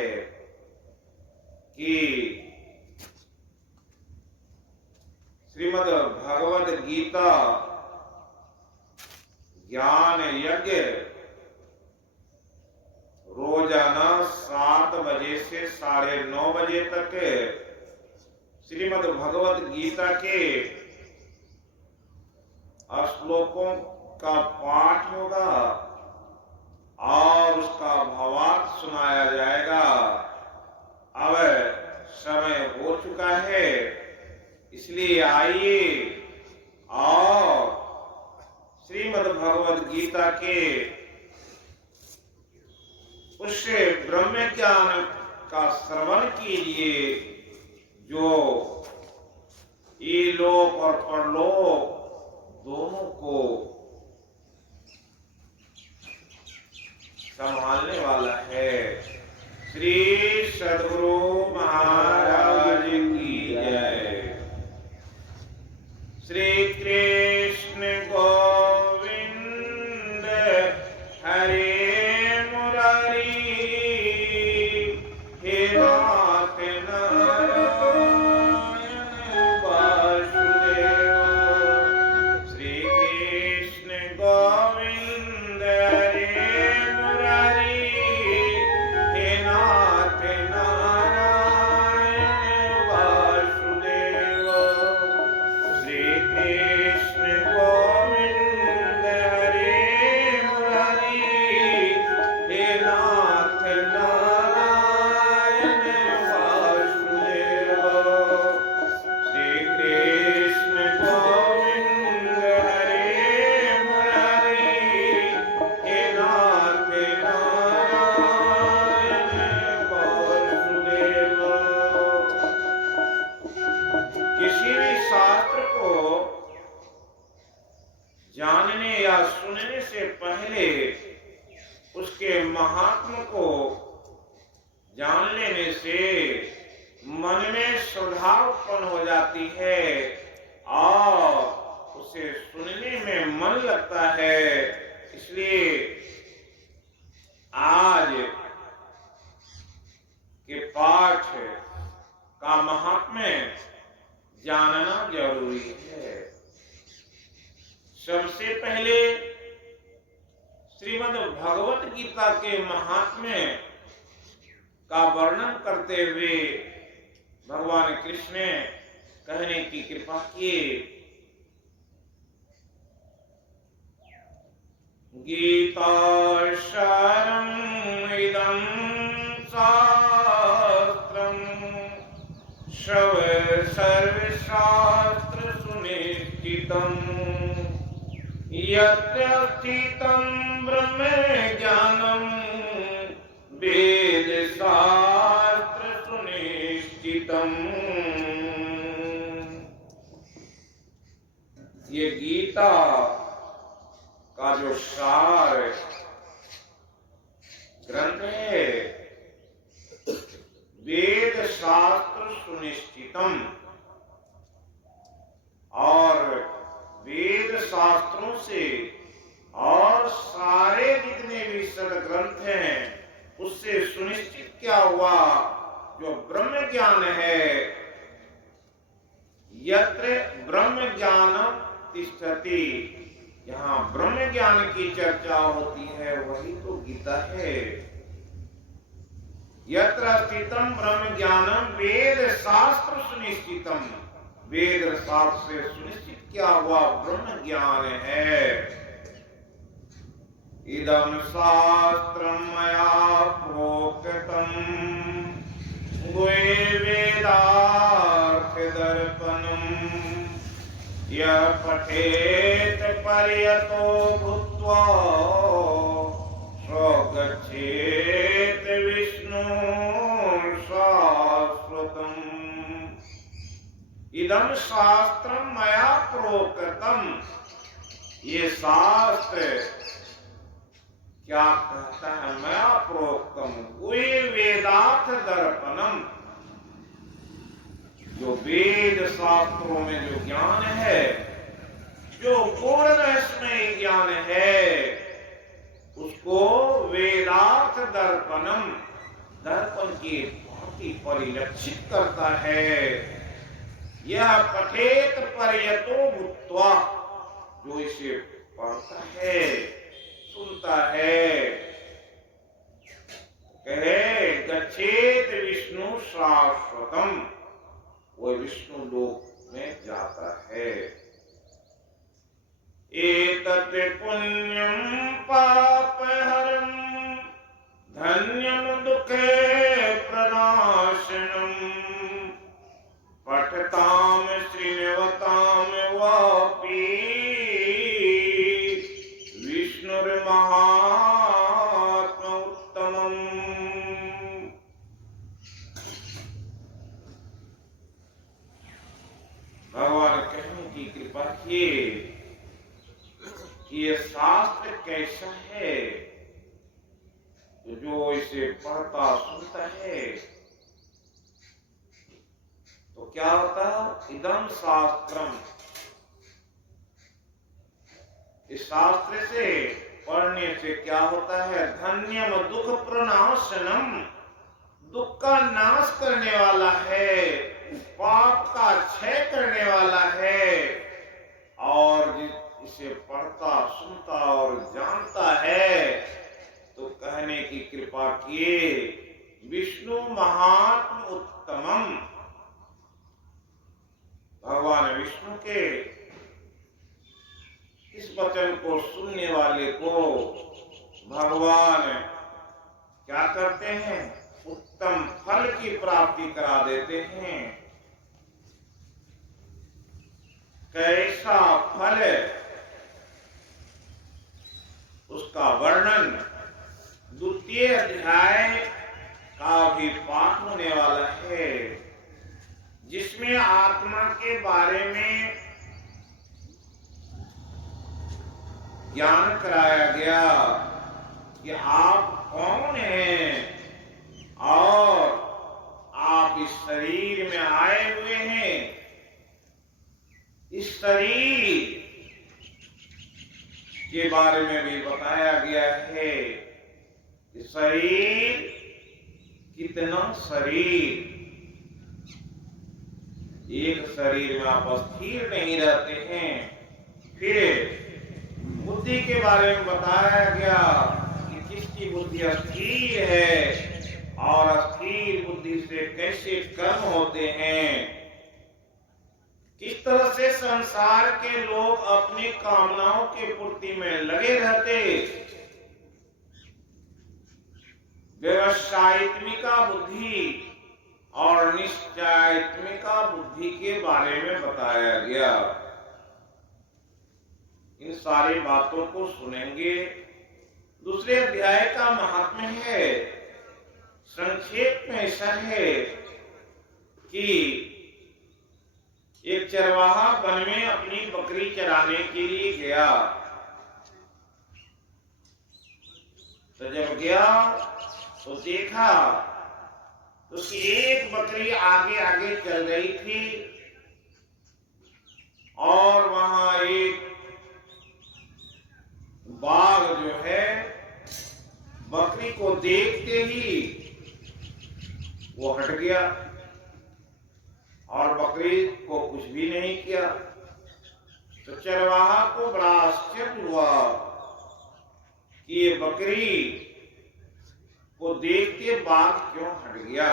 है कि श्रीमद् भगवद गीता ज्ञान यज्ञ रोजाना 7 बजे से 9:30 बजे तक श्रीमद् भगवद गीता के श्लोकों का पाठ होगा और उसका भावार्थ सुनाया जाएगा। अब समय हो चुका है, इसलिए आइए और श्रीमद् भगवद गीता के उस ब्रह्म ज्ञान का श्रवण कीजिए जो इलोक और परलोक दोनों को संभालने वाला है। श्री सद्गुरु महाराज की जय। श्री कृष्ण गोविंद हरे मुरारी, हे नाथ नारायण वासुदेव। श्री कृष्ण गोविंद हरे मुरारी, हे नाथ नारायण वासुदेव। श्री कृष्ण गोविंद हरे मुरारी, हे नाथ नारायण वासुदेव। श्री कृष्ण गोविंद हरे मुरारी, हे नाथ नारायण वासुदेव। किसी भी शास्त्र को जानने या सुनने से पहले उसके महात्म को जान लेने से मन में श्रद्धा उत्पन्न हो जाती है और उसे सुनने में मन लगता है। इसलिए आज के पाठ का महात्म्य जानना जरूरी है। सबसे पहले श्रीमद् भगवत गीता के महात्म्य का वर्णन करते हुए भगवान कृष्ण ने कहने की कृपा की। गीता सारम् इदं शास्त्रम् सर्वशास्त्र सुनिश्चितम् यत्र स्थितं ब्रह्म ज्ञानं वेद शास्त्र सुनिश्चितम्। ये गीता का जो सार ग्रंथ है, वेद शास्त्र सुनिश्चितम, और वेद शास्त्रों से और सारे जितने भी सदग्रंथ हैं उससे सुनिश्चित क्या हुआ, जो ब्रह्म ज्ञान है। यत्र ब्रह्म ज्ञानम तिष्ठति, जहाँ ब्रह्म ज्ञान की चर्चा होती है वही तो गीता है। यत्र स्थितम ब्रह्म ज्ञानम वेद शास्त्र सुनिश्चितम, वेद शास्त्र से सुनिश्चित क्या हुआ, ब्रह्म ज्ञान है। इदं शास्त्रं मया प्रोक्तम् गुहे वेदार्थ दर्पणम्, यः पठेत् पर्यतो भूत्वा स्वगच्छेत् विष्णु शाश्वतम्। इदं शास्त्रं मया प्रोक्तम्, ये शास्त्र क्या कहता है, मया प्रोक्तम वे वेदार्थ दर्पणम, जो वेद शास्त्रों में जो ज्ञान है, जो पूर्ण रहस्यमय ज्ञान है, उसको वेदार्थ दर्पणम दर्पण की भांति परिलक्षित करता है। यह पठेत पर्यतो भूत्वा, जो इसे पढ़ता है, सुनता है, कहे गच्छेत विष्णु शाश्वतम, वह विष्णु लोक में जाता है। एतत् पुण्यं पापहरं धन्यं दुःखे प्रणाशनं पठताम श्रीनिवताम वापि विष्णुर्महात्म उत्तमम्। भगवान कहने की कृपा किए कि ये शास्त्र कैसा है, तो जो इसे पढ़ता सुनता है तो क्या होता है, इदम शास्त्रम, इस शास्त्र से पढ़ने से क्या होता है, धन्यम दुख प्रणाशनम, दुख का नाश करने वाला है, पाप का क्षय करने वाला है। और इसे पढ़ता सुनता और जानता है तो कहने की कृपा किए विष्णु महात्म उत्तमम, भगवान विष्णु के इस वचन को सुनने वाले को भगवान क्या करते हैं, उत्तम फल की प्राप्ति करा देते हैं। कैसा फल, उसका वर्णन द्वितीय अध्याय का भी पाठ होने वाला है, जिसमें आत्मा के बारे में ज्ञान कराया गया कि आप कौन हैं और आप इस शरीर में आए हुए हैं। इस शरीर के बारे में भी बताया गया है कि शरीर कितना शरीर, एक शरीर में आप स्थिर नहीं रहते हैं। फिर बुद्धि के बारे में बताया गया कि किसकी बुद्धि स्थिर है और स्थिर बुद्धि से कैसे कर्म होते हैं, किस तरह से संसार के लोग अपनी कामनाओं की पूर्ति में लगे रहते। व्यवसायित्मिका बुद्धि और निश्चयात्मिका बुद्धि के बारे में बताया गया। इन सारी बातों को सुनेंगे। दूसरे अध्याय का महात्म्य है, संक्षेप में ऐसा है कि एक चरवाहा वन में अपनी बकरी चराने के लिए गया। तो जब गया तो देखा तो उसकी एक बकरी आगे आगे चल रही थी और वहां एक बाघ जो है बकरी को देखते ही वो हट गया और बकरी को कुछ भी नहीं किया। तो चरवाहा को बड़ा आश्चर्य हुआ कि ये बकरी को देखते बाघ क्यों हट गया,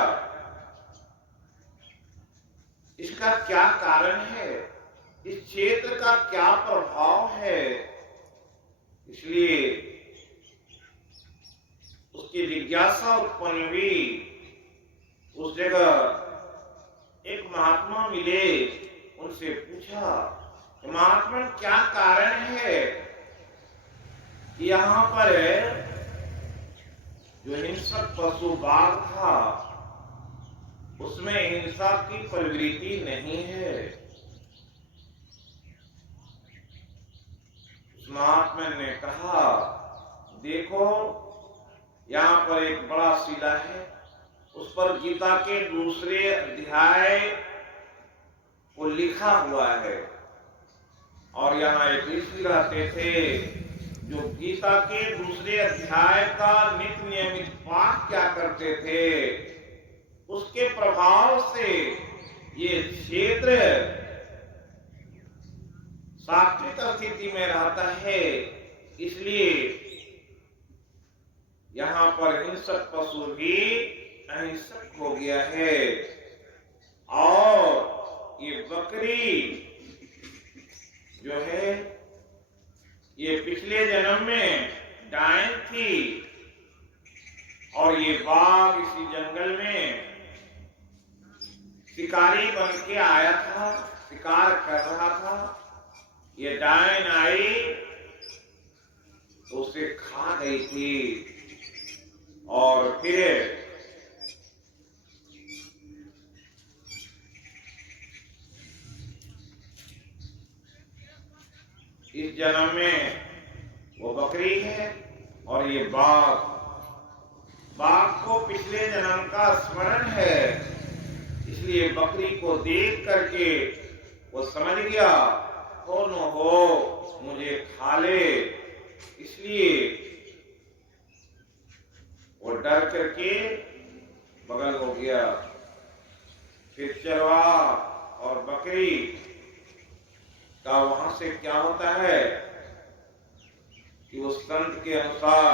इसका क्या कारण है, इस क्षेत्र का क्या प्रभाव है। इसलिए उसकी जिज्ञासा उत्पन्न हुई। उस जगह एक महात्मा मिले, उनसे पूछा कि महात्मा क्या कारण है कि यहाँ पर जो हिंसक पशु बाघ था उसमें हिंसा की प्रवृत्ति नहीं है। उस महात्मा ने कहा, देखो यहाँ पर एक बड़ा शिला है, उस पर गीता के दूसरे अध्याय को लिखा हुआ है और यहाँ एक ऋषि रहते थे जो गीता के दूसरे अध्याय का नित्य नियमित पाठ क्या करते थे, उसके प्रभाव से ये क्षेत्र सात्विक स्थिति में रहता है। इसलिए यहाँ पर हिंसक पशु भी अहिंसक हो गया है। और ये बकरी जो है ये पिछले जन्म में डायन थी और ये बाघ इसी जंगल में शिकारी बन के आया था, शिकार कर रहा था। ये डायन आई तो उसे खा गई थी और फिर इस जन्म में वो बकरी है और ये बाघ को पिछले जन्म का स्मरण है। इसलिए बकरी को देख करके वो समझ गया हो न हो मुझे खा ले, इसलिए वो डर करके बगल हो गया। फिर चरवाहा और बकरी का वहां से क्या होता है कि उस संत के अनुसार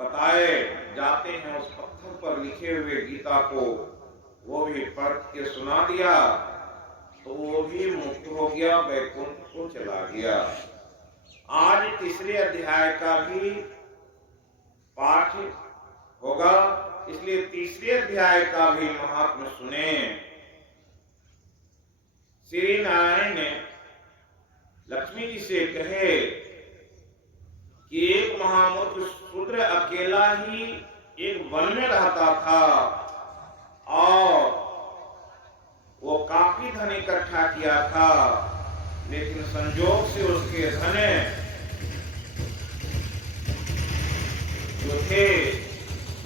बताए जाते हैं, उस पत्थर पर लिखे हुए गीता को वो भी पढ़ के सुना दिया तो वो भी मुक्त हो गया, वैकुंठ को चला गया। आज तीसरे अध्याय का भी पाठ होगा, इसलिए तीसरे अध्याय का भी महात्म्य सुने। श्री नारायण ने लक्ष्मी जी से कहे कि एक महामूर्ख शूद्र अकेला ही एक वन में रहता था और वो काफी धन इकट्ठा किया था, लेकिन संजोग से उसके धन जो थे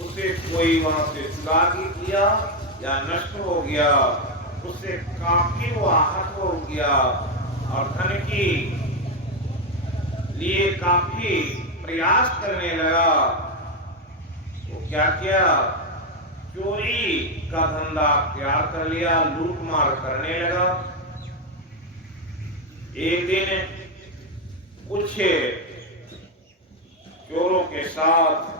उसे कोई वहां से चुरा दिया या नष्ट हो गया, उससे काफी वो आहत हो गया और धन की लिए काफी प्रयास करने लगा। वो क्या किया, चोरी का धंधा तैयार कर लिया, लूट मार करने लगा। एक दिन कुछ चोरों के साथ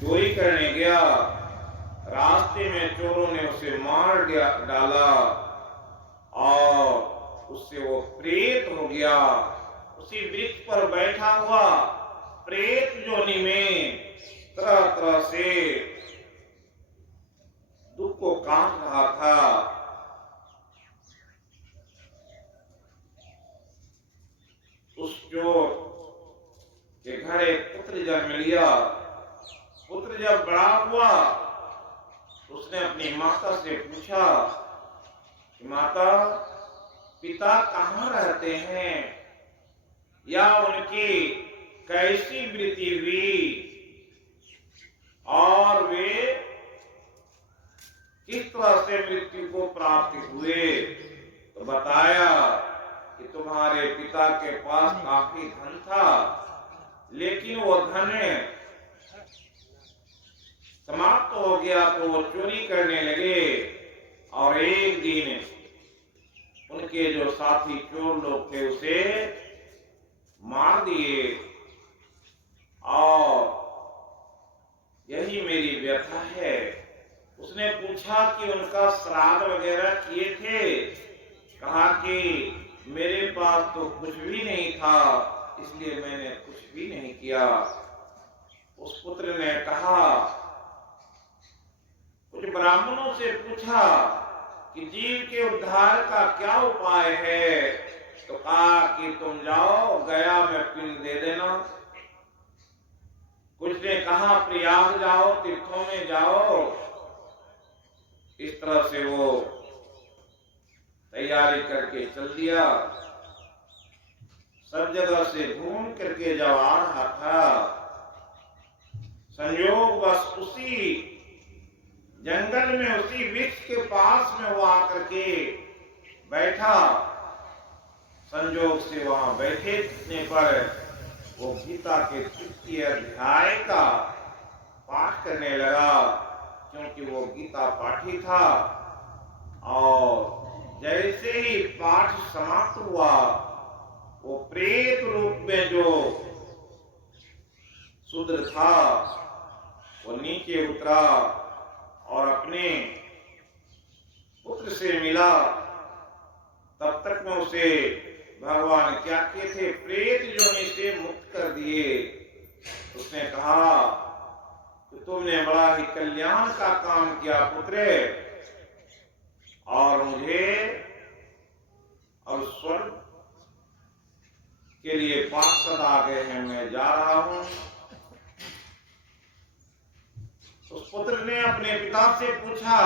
चोरी करने गया, रास्ते में चोरों ने उसे मार डाला और उससे वो प्रेत हो गया। उसी वृक्ष पर बैठा हुआ प्रेत योनि में तरह तरह से दुख को काट रहा था। उस चोर के घर एक पुत्र जन्म लिया। पुत्र जब बड़ा हुआ उसने अपनी माता से पूछा कि माता, पिता कहाँ रहते हैं या उनकी कैसी वृत्ति हुई और वे किस तरह से मृत्यु को प्राप्त हुए। तो बताया कि तुम्हारे पिता के पास काफी धन था, लेकिन वो धन समाप्त हो गया तो वो चोरी करने लगे और एक दिन उनके जो साथी चोर लोग थे उसे मार दिए। और यही मेरी व्यथा है। उसने पूछा कि उनका श्राद्ध वगैरह किए थे, कहा कि मेरे पास तो कुछ भी नहीं था, इसलिए मैंने कुछ भी नहीं किया। उस पुत्र ने कहा, कुछ ब्राह्मणों से पूछा कि जीव के उद्धार का क्या उपाय है, तो कहा कि तुम जाओ गया में पिंड दे देना। कुछ ने कहा प्रयाग जाओ, तीर्थों में जाओ। इस तरह से वो तैयारी करके चल दिया। सब जगह से घूम करके जब आ रहा था, संयोग बस उसी जंगल में उसी वृक्ष के पास में वो आकर के बैठा। संयोग से वहां बैठने पर वो गीता के 3य अध्याय का पाठ करने लगा, क्योंकि वो गीता पाठी था। और जैसे ही पाठ समाप्त हुआ, वो प्रेत रूप में जो शूद्र था वो नीचे उतरा और अपने पुत्र से मिला। तब तक में उसे भगवान क्या किए थे, प्रेत योनि से मुक्त कर दिए। उसने कहा कि तुमने बड़ा ही कल्याण का काम किया पुत्र, और मुझे अब स्वर्ग के लिए पार्षद आ गए हैं, मैं जा रहा हूं। उस पुत्र ने अपने पिता से पूछा,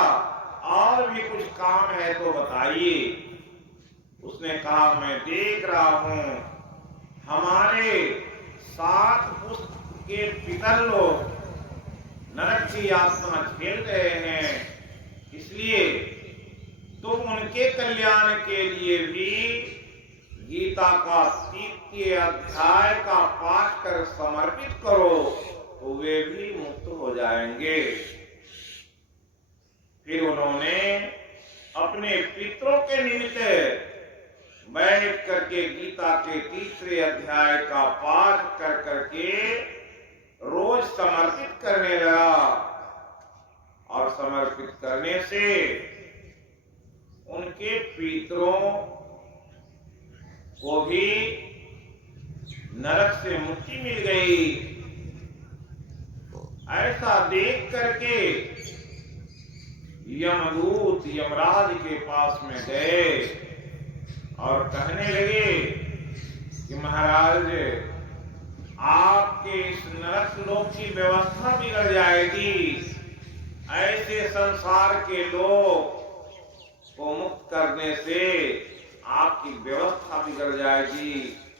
और भी कुछ काम है तो बताइए। उसने कहा, मैं देख रहा हूं हमारे 7 पुस्त के पितर लोग नरक की यातना झेल रहे हैं, इसलिए तुम उनके कल्याण के लिए भी गीता का 3य अध्याय का पाठ कर समर्पित करो, तो वे भी मुक्त हो जाएंगे। फिर उन्होंने अपने पितरों के निमित्त बैठ करके गीता के 3रे अध्याय का पाठ कर करके रोज समर्पित करने लगा। और समर्पित करने से उनके पितरों को भी नरक से मुक्ति मिल गई। ऐसा देख करके यमदूत यमराज के पास में गए और कहने लगे कि महाराज, आपके इस नरक लोक की व्यवस्था बिगड़ जाएगी, ऐसे संसार के लोग को मुक्त करने से आपकी व्यवस्था बिगड़ जाएगी,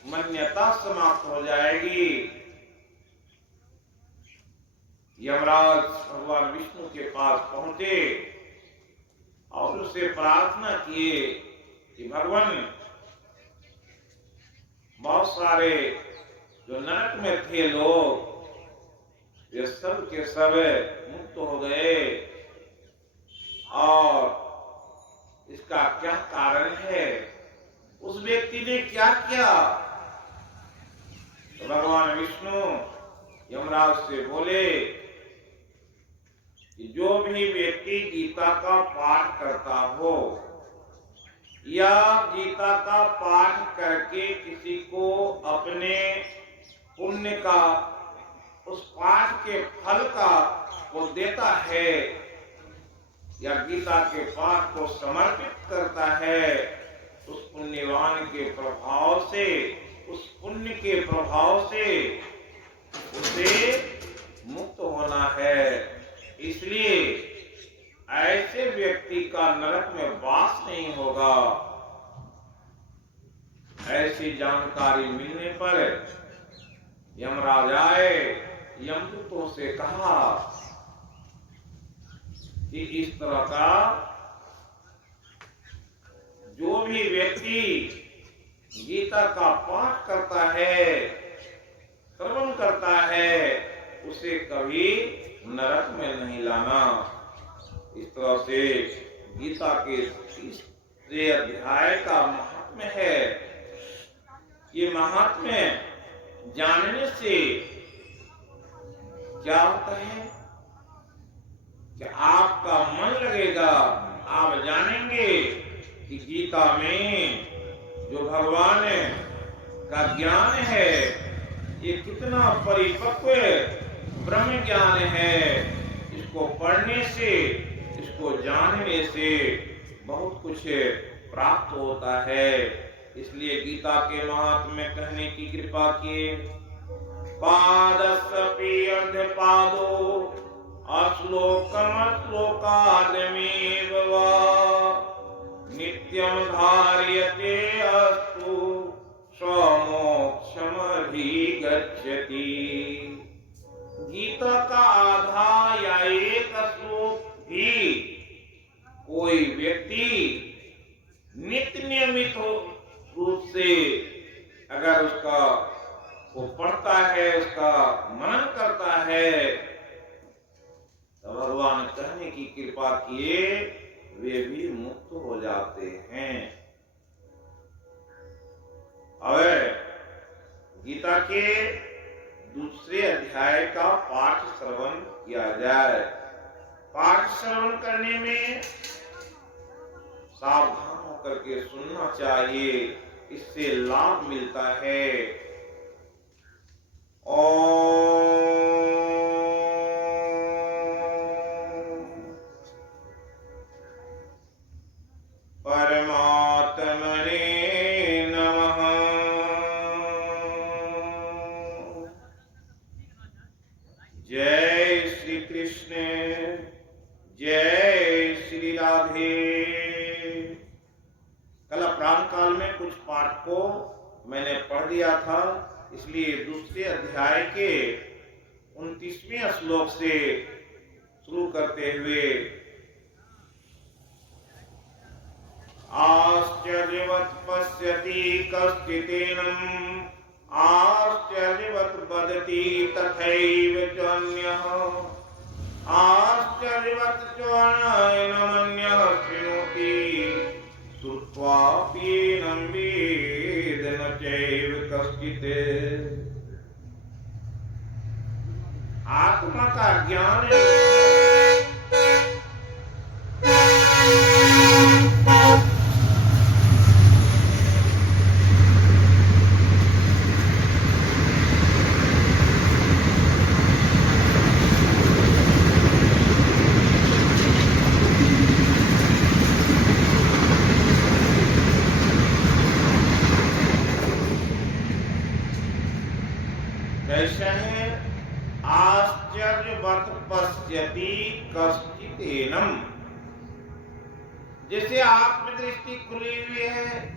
मान्यता समाप्त हो जाएगी। यमराज भगवान विष्णु के पास पहुंचे और उससे प्रार्थना किए कि भगवान, बहुत सारे जो नरक में थे लोग, वे सब के सब मुक्त हो गए, और इसका क्या कारण है, उस व्यक्ति ने क्या किया? तो भगवान विष्णु यमराज से बोले कि जो भी व्यक्ति गीता का पाठ करता हो या गीता का पाठ करके किसी को अपने पुण्य का, उस पाठ के फल का वो देता है, या गीता के पाठ को समर्पित करता है, उस पुण्यवान के प्रभाव से, उस पुण्य के प्रभाव से उसे मुक्त होना है। इसलिए ऐसे व्यक्ति का नरक में वास नहीं होगा। ऐसी जानकारी मिलने पर यमराज आए, यमदूतों से कहा कि इस तरह का जो भी व्यक्ति गीता का पाठ करता है, श्रवण करता है, उसे कभी नरक में नहीं लाना। इस तरह से गीता के 3रे अध्याय का महात्म्य है। ये महात्म्य जानने से क्या होता है कि आपका मन लगेगा, आप जानेंगे कि गीता में जो भगवान का ज्ञान है ये कितना परिपक्व ब्रह्म ज्ञान है। इसको पढ़ने से, इसको जानने से बहुत कुछ प्राप्त होता है। इसलिए गीता के महात्म्य कहने की कृपा किए। पादस्पि अर्धपादो अश्लोकम श्लोकादमेव वा नित्यं धार्यते अस्तु स्वमोक्षमधिगच्छति। गीता का आधा या एक श्लोक भी कोई व्यक्ति नित्य नियमित रूप से अगर उसका वो पढ़ता है, उसका मनन करता है, तो भगवान कहने की कृपा किए वे भी मुक्त हो जाते हैं। अब गीता के दूसरे अध्याय का पाठ श्रवण किया जाए। पाठ श्रवण करने में सावधान होकर के सुनना चाहिए, इससे लाभ मिलता है। ओम परमात्मने नमः। जय श्री कृष्ण, जय श्री राधे। कल प्राण काल में कुछ पाठ को मैंने पढ़ दिया था, इसलिए दूसरे अध्याय के 29वें श्लोक से शुरू करते हुए आश्चर्यवत् पश्यति कश्चिदेनम् आश्चर्यवत् वदति तथैव चान्यः आश्चर्यवत् चान्यः शृणोति श्रुत्वाप्येनं वेद न चैव कश्चित्। आत्मा का ज्ञान कैसा है? आश्चर्यवत् पश्यति कश्चिदेनम्। जैसे आत्मदृष्टि खुली हुई है,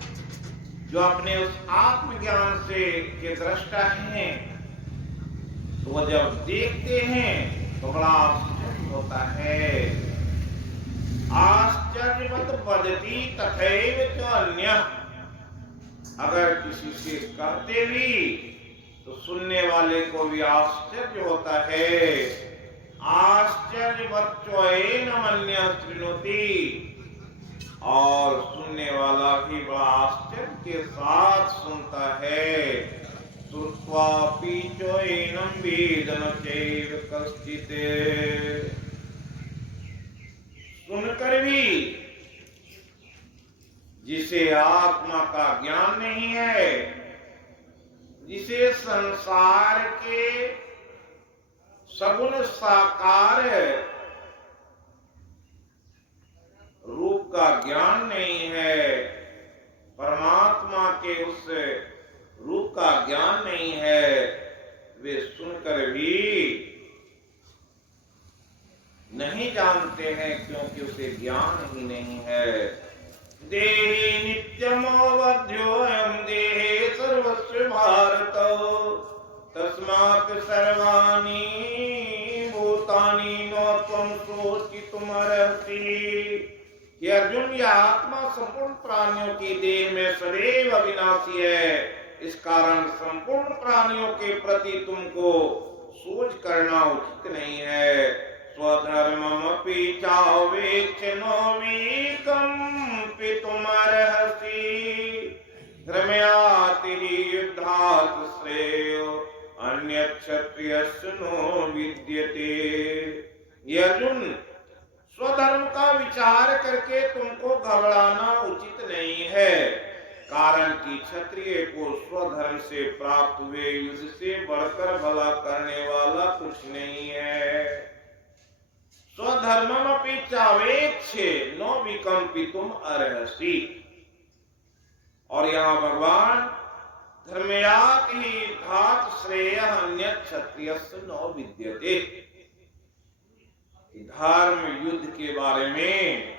जो अपने उस आत्मज्ञान से के दृष्टा हैं, तो वह जब देखते हैं तो बड़ा आश्चर्य होता है। आश्चर्यवत् वदति तथैव च अन्यः। अगर किसी से कहते भी तो सुनने वाले को भी आश्चर्य होता है। आश्चर्यवत् चैनम् अन्यः शृणोति। और सुनने वाला भी बड़ा आश्चर्य के साथ सुनता है। श्रुत्वापि चैनं वेद न चैव कश्चित्। सुनकर भी जिसे आत्मा का ज्ञान नहीं है, जिसे संसार के सगुण साकार रूप का ज्ञान नहीं है, परमात्मा के उस रूप का ज्ञान नहीं है, वे सुनकर भी नहीं जानते हैं, क्योंकि उसे ज्ञान ही नहीं है। देहि नित्यमवध्योऽयं देहे सर्वस्य भारत तस्मात् सर्वाणि भूतानि न त्वं शोचितुमर्हसि। कि अर्जुन, यह आत्मा संपूर्ण प्राणियों की देह में सदैव अविनाशी है, इस कारण संपूर्ण प्राणियों के प्रति तुमको सोच करना उचित नहीं है। स्वधर्ममपि चावेक्ष्य नोविकम्पितुमर्हसि। धर्मयाति युद्धात् श्रेयो अन्यक्षत्रियस्य नो विद्यते। ये अर्जुन, स्वधर्म का विचार करके तुमको घबराना उचित नहीं है, कारण कि क्षत्रिय को स्वधर्म से प्राप्त हुए युद्ध से बढ़कर भला करने वाला कुछ नहीं है। स्वधर्ममपि चावेक्ष्य नो विकम्पितुम अर्हसि। और यहाँ भगवान धर्मयात ही घात श्रेय अन्य क्षत्रियस्य नो विद्यते। धर्म युद्ध के बारे में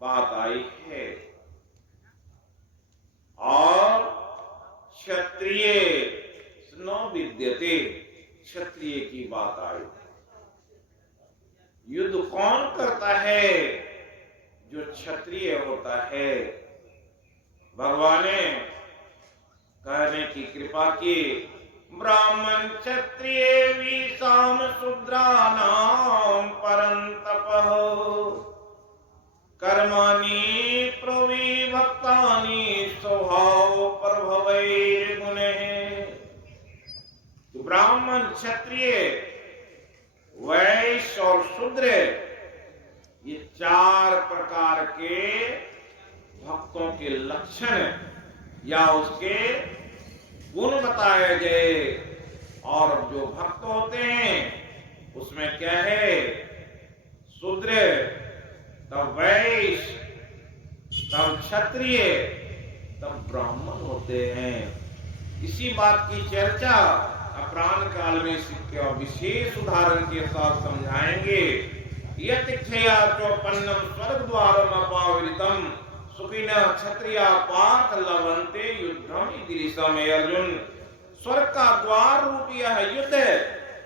बात आई है और क्षत्रिय नो विद्यते, क्षत्रिय की बात आई। युद्ध कौन करता है? जो क्षत्रिय होता है। भगवान ने कहने की कृपा की। ब्राह्मण क्षत्रिय विषाम शूद्राणाम परंतपः कर्माणि प्रविभक्तानि स्वभाव प्रभवैर्गुणैः। ब्राह्मण क्षत्रिय वैश्य और शूद्र ये 4 प्रकार के भक्तों के लक्षण या उसके गुण बताए गए। और जो भक्त होते हैं उसमें क्या है, शूद्र, तब वैश्य, तब क्षत्रिय, तब ब्राह्मण होते हैं। इसी बात की चर्चा अपराह्न काल में इसके विशेष उदाहरण के साथ समझाएंगे। यतिक्षया चौपन्नम स्वर्ग द्वारम अपावृतम सुखिनः क्षत्रिया पार्थ लभन्ते युद्धम इतिरिषम। अर्जुन, स्वर्ग का द्वार रूप यह युद्ध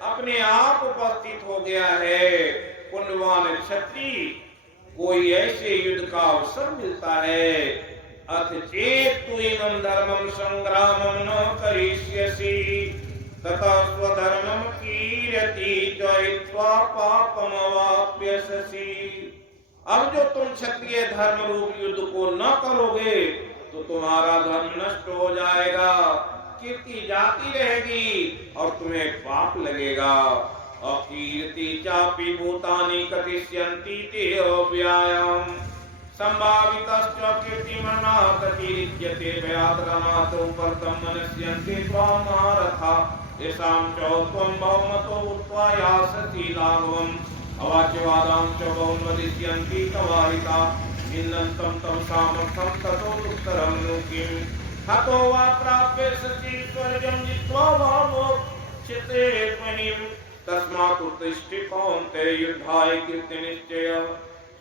अपने आप उपस्थित हो गया है। पुण्यवान क्षत्रिय कोई ऐसे युद्ध का अवसर मिलता है। अथ चेत तु इमं धर्मं संग्रामं न करिष्यसि तथा स्वधर्मं कीर्ति जयित्वा पापमवाप्स्यसि। अब जो तुम क्षत्रिय धर्म रूप युद्ध को न करोगे तो तुम्हारा धर्म नष्ट हो जाएगा, कीर्ति जाती रहेगी और तुम्हें पाप लगेगा। अकीर्ति चापि भूतानि कथिष्यन्ति ते अव्यायाम संभावितश्च कीर्तिमरणात् कीर्त्यते व्याधरणात् उपर्तं मनस्यन्ते त्वां महारथा येषां च त्वं बहुमतो उत्वा याससि लाघवम् अवाच्यवादां च बहुन् वदिष्यन्ति तवाहिता निन्दन्तं तं सामर्थ्यं ततो दुष्करं नु किम् हतो वा प्राप्स्यसि स्वर्गं जित्वा वा मोक्ष्यसे फणिम् तस्मात् उत्तिष्ठ कौन्तेय युद्धाय कीर्तिनिश्चयः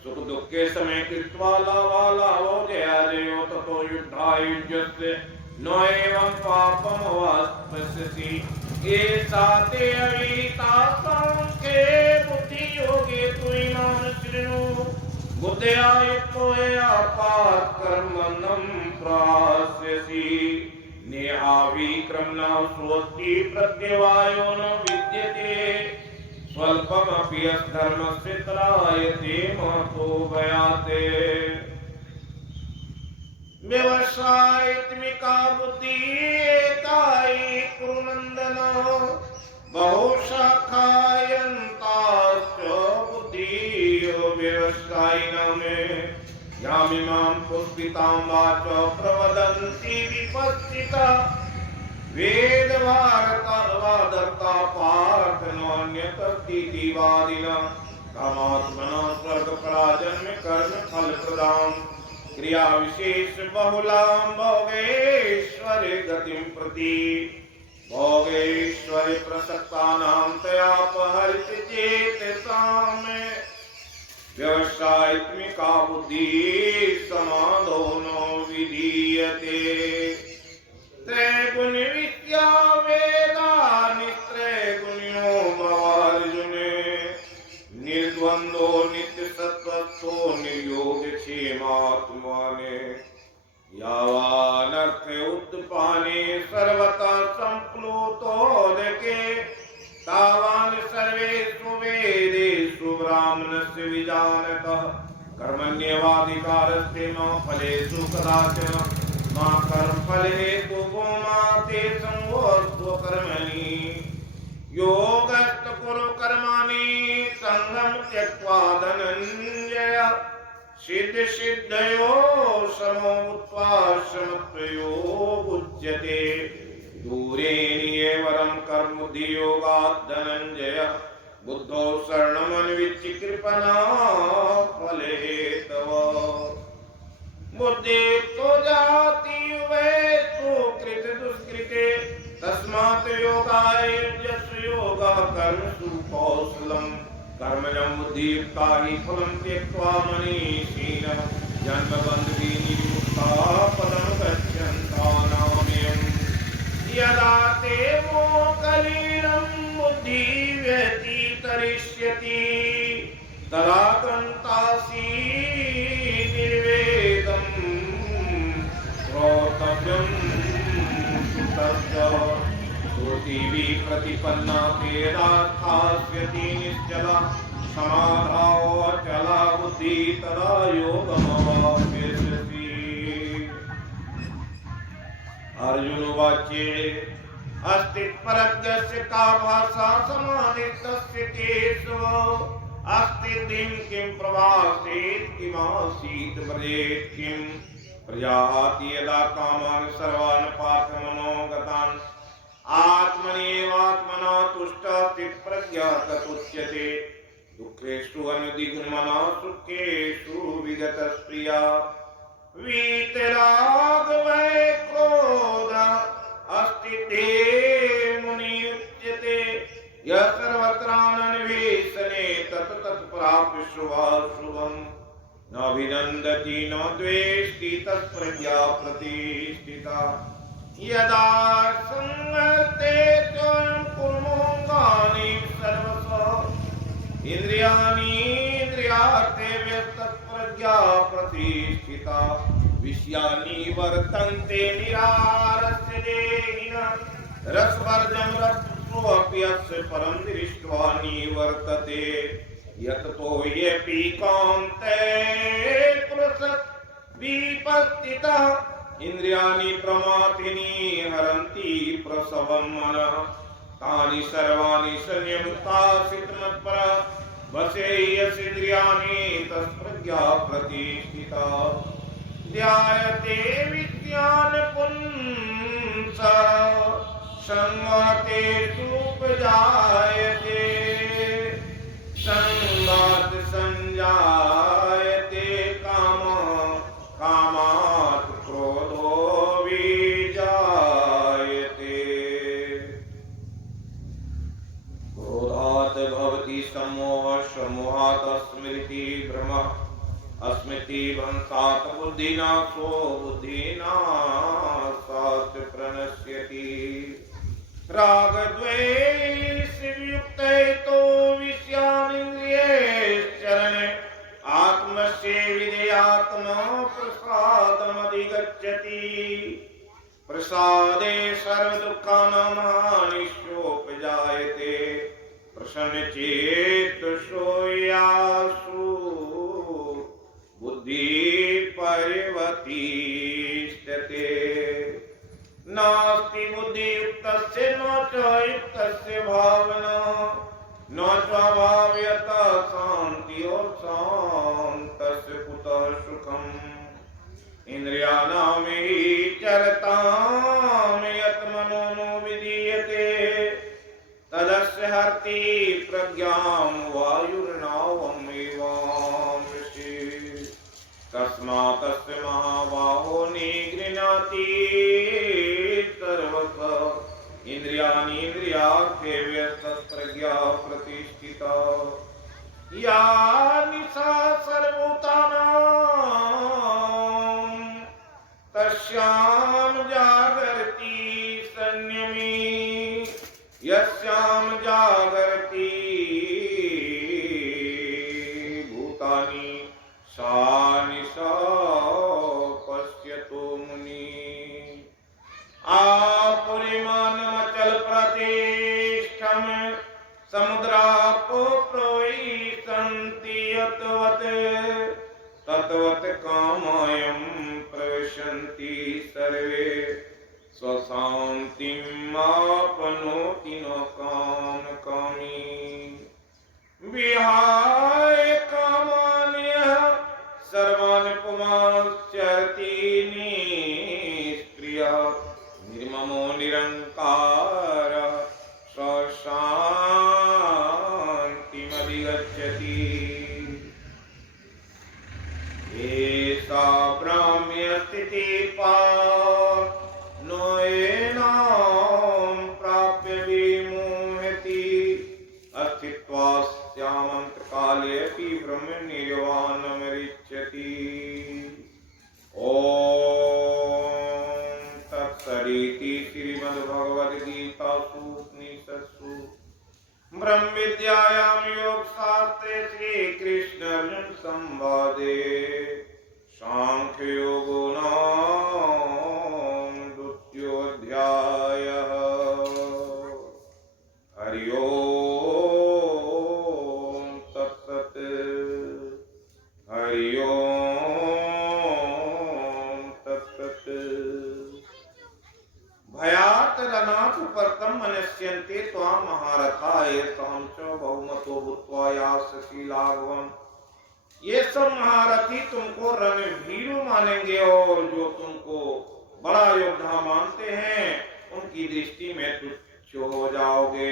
सुख दुख के समय कृत्वा लाभालाभो जयाजयो ततो युद्धाय युज्यस्य न एवं पापम् अवाप्स्यसि। एषा ते अविहिता सांख्ये बुद्धि योगे तुइमां शृणु बुद्धया युक्तो यया पार्थ कर्मणं प्राप्स्यसि। नेहाविक्रम्णः स्वस्ति प्रत्यवायो न विद्यते स्वल्पमपि धर्मस्य त्रायते महतो भयाते। व्यवसायित्मिका बुद्धि एकायी कुरुनन्दन बहुशाखायन्ताश्च बुद्धियो व्यवसायिनः मे यामिमां पुष्पितां वाचो प्रवदन्ति विपश्चिता वेदवादर्ता पार्थ नोऽन्यतस्तीति वादिनः कामात्मनः स्वर्गपराजन्म कर्म फलप्रदां क्रिया विशेष बहुलां भोगेश्वरे गतिं प्रति भोगेश्वरे प्रसक्तानां तयापहरित चेतसां व्यवसायित्मिका बुद्धि समादो न विधीयते। त्रैगुण विद्या वेदा नित्रैगुण्यो भवार्जुने निर्द्वन्द्वो नित्य सत्त्वस्तो निर्योगक्षेमात्माने यावानर्थ उद्पाने सर्वतः सम्प्लुतोदके तावान् सर्वेषु वेदेषु ब्राह्मणस्य विजानतः कर्मण्येवाधिकारस्ते मा फलेषु कदाचन मा कर्मफलहेतुर्भो मा ते संगोऽस्तु कर्मणि योगस्तु कुरु कर्माणि संगं त्यक्त्वा धनञ्जय सिद्ध सिद्धयो समो भूत्वा समत्वयो भुज्यते दूरे नियेवरं कर्मबुद्धियोगात् धनञ्जय बुद्धो शरणमन्विच्य कृपणा फलहेतव बुद्धि तो जाति वैसु कृत दुष्कृते तस्मात् योगाय युज्यस्व योगा कर्मसु कौशलम् कर्मजं बुद्धियुक्ता हि फलं त्यक्त्वा मनीषिणः जन्मबन्धविनिर्मुक्ता पदं गच्छन्तः नाम्यम् यदा ते मोहकलीनं बुद्धिव्यतितरिष्यति तदा गन्तासि निर्वेदं श्रोतव्यम् श्रुतिभिः प्रतिपन्ना वेदार्थास्यति निश्चला समाधावचला बुद्धि तदा योगमवाप्स्यसि। अर्जुन वाच्ये अस्ति परज्ञस्य का भाषा समानितस्य केशव अस्ति दिं किं प्रभासेत् किमासीत् व्रजेत् किं प्रजाति यदा कामान् सर्वान् पार्थ मनोगतान् आत्मनेवात्मना तुष्टा स्थितप्रज्ञा ततुच्यते दुःखेषु अनुदिग्नमना सुखेषु विगतस्प्रिया वीतराग वै क्रोध अस्ति ते मुनियुच्यते यः सर्वत्रानन्वेषणे तत् प्राप्य शुभाशुभम् नाभिनन्दति न द्वेष्टि तत्प्रज्ञा प्रतिष्ठिता यदा संवर्ते त्वं कुर्मोऽङ्गानि सर्वशः इन्द्रियाणीन्द्रियार्थेभ्यः तत्प्रज्ञा प्रतिष्ठिता विषयानि वर्तन्ते निरारस्य देहिनः रसवर्जं रसोऽपि यस्य परं दृष्ट्वा निवर्तते यततो येऽपि कान्ते पुरुषः विपस्थितः इन्द्रियाणि प्रमाथिनी हरन्ति प्रसवं मनः तानि सर्वाणि संयमितासित मत्परः वशे यस्येन्द्रियाणि तत्प्रज्ञा प्रतिष्ठिता ध्यायते विद्यान् पुंसः संवातेषु उपजायते संवात् संजायते कामात् क्रोधो विजायते क्रोधात् भवति सम्मोहः सम्मोहात् स्मृतिभ्रमः अस्मृतिभ्रंशात् बुद्धिनाशो बुद्धिनाशात् प्रणश्यति रागद्वेषयुक्तैतो विषयानिन्द्रियैश्चरणे आत्मसेविदेयात्मा प्रसादमधिगच्छति प्रसादे सर्वदुःखानां हानिश्चोपजायते प्रसन्नचेतसो यासु बुद्धि परिवर्तिष्यते नास्ति बुद्धियुक्तस्य न च युक्तस्य भावना न च भाव्यता शान्तिः शान्तस्य कुतः सुखम् इन्द्रियाणां हि चरतां यत् मनो नो विधीयते तदस्य हरति प्रज्ञां वायुर्नावमेवांसि तस्मात् तस्य महाबाहो निगृह्णाति सर्वतः इन्द्रियाणीन्द्रियार्थेभ्यः तत्प्रज्ञा प्रतिष्ठिता या निशा सर्वभूतानां तस्यां जागर्ति संयमी यस्यां जागर्ति भूतानि सा निशा पश्यतो मुनि आपुरिमानमचल प्रतिष्ठं समुद्रापो प्रविशन्ति यतवत् ततवत् कामायं प्रविशन्ति सर्वे स्वशान्तिम् आपनोति न कामकामी विहाय कामान्यः सर्वान् पुमांश्चरति निष्क्रियः निर्ममो निरङ्कारः स्वशान्तिमधिगच्छति एषा ब्राह्म्यस्थितिः नो एनां प्राप्य विमुह्यति अस्तित्वास्यामन्तकालेऽपि ब्रह्मनिर्वाणमरिष्यति ॐ तत्सदिति श्रीमद्भगवद्गीतासु उपनिषत्सु ब्रह्मविद्यायां योगशास्त्रे श्रीकृष्णार्जुन संवादे सांख्ययोगो नाम द्वितीयोऽध्यायः। ये सब महारथी तुमको रणभीरु मानेंगे और जो तुमको बड़ा योद्धा मानते हैं उनकी दृष्टि में तुच्छ हो जाओगे।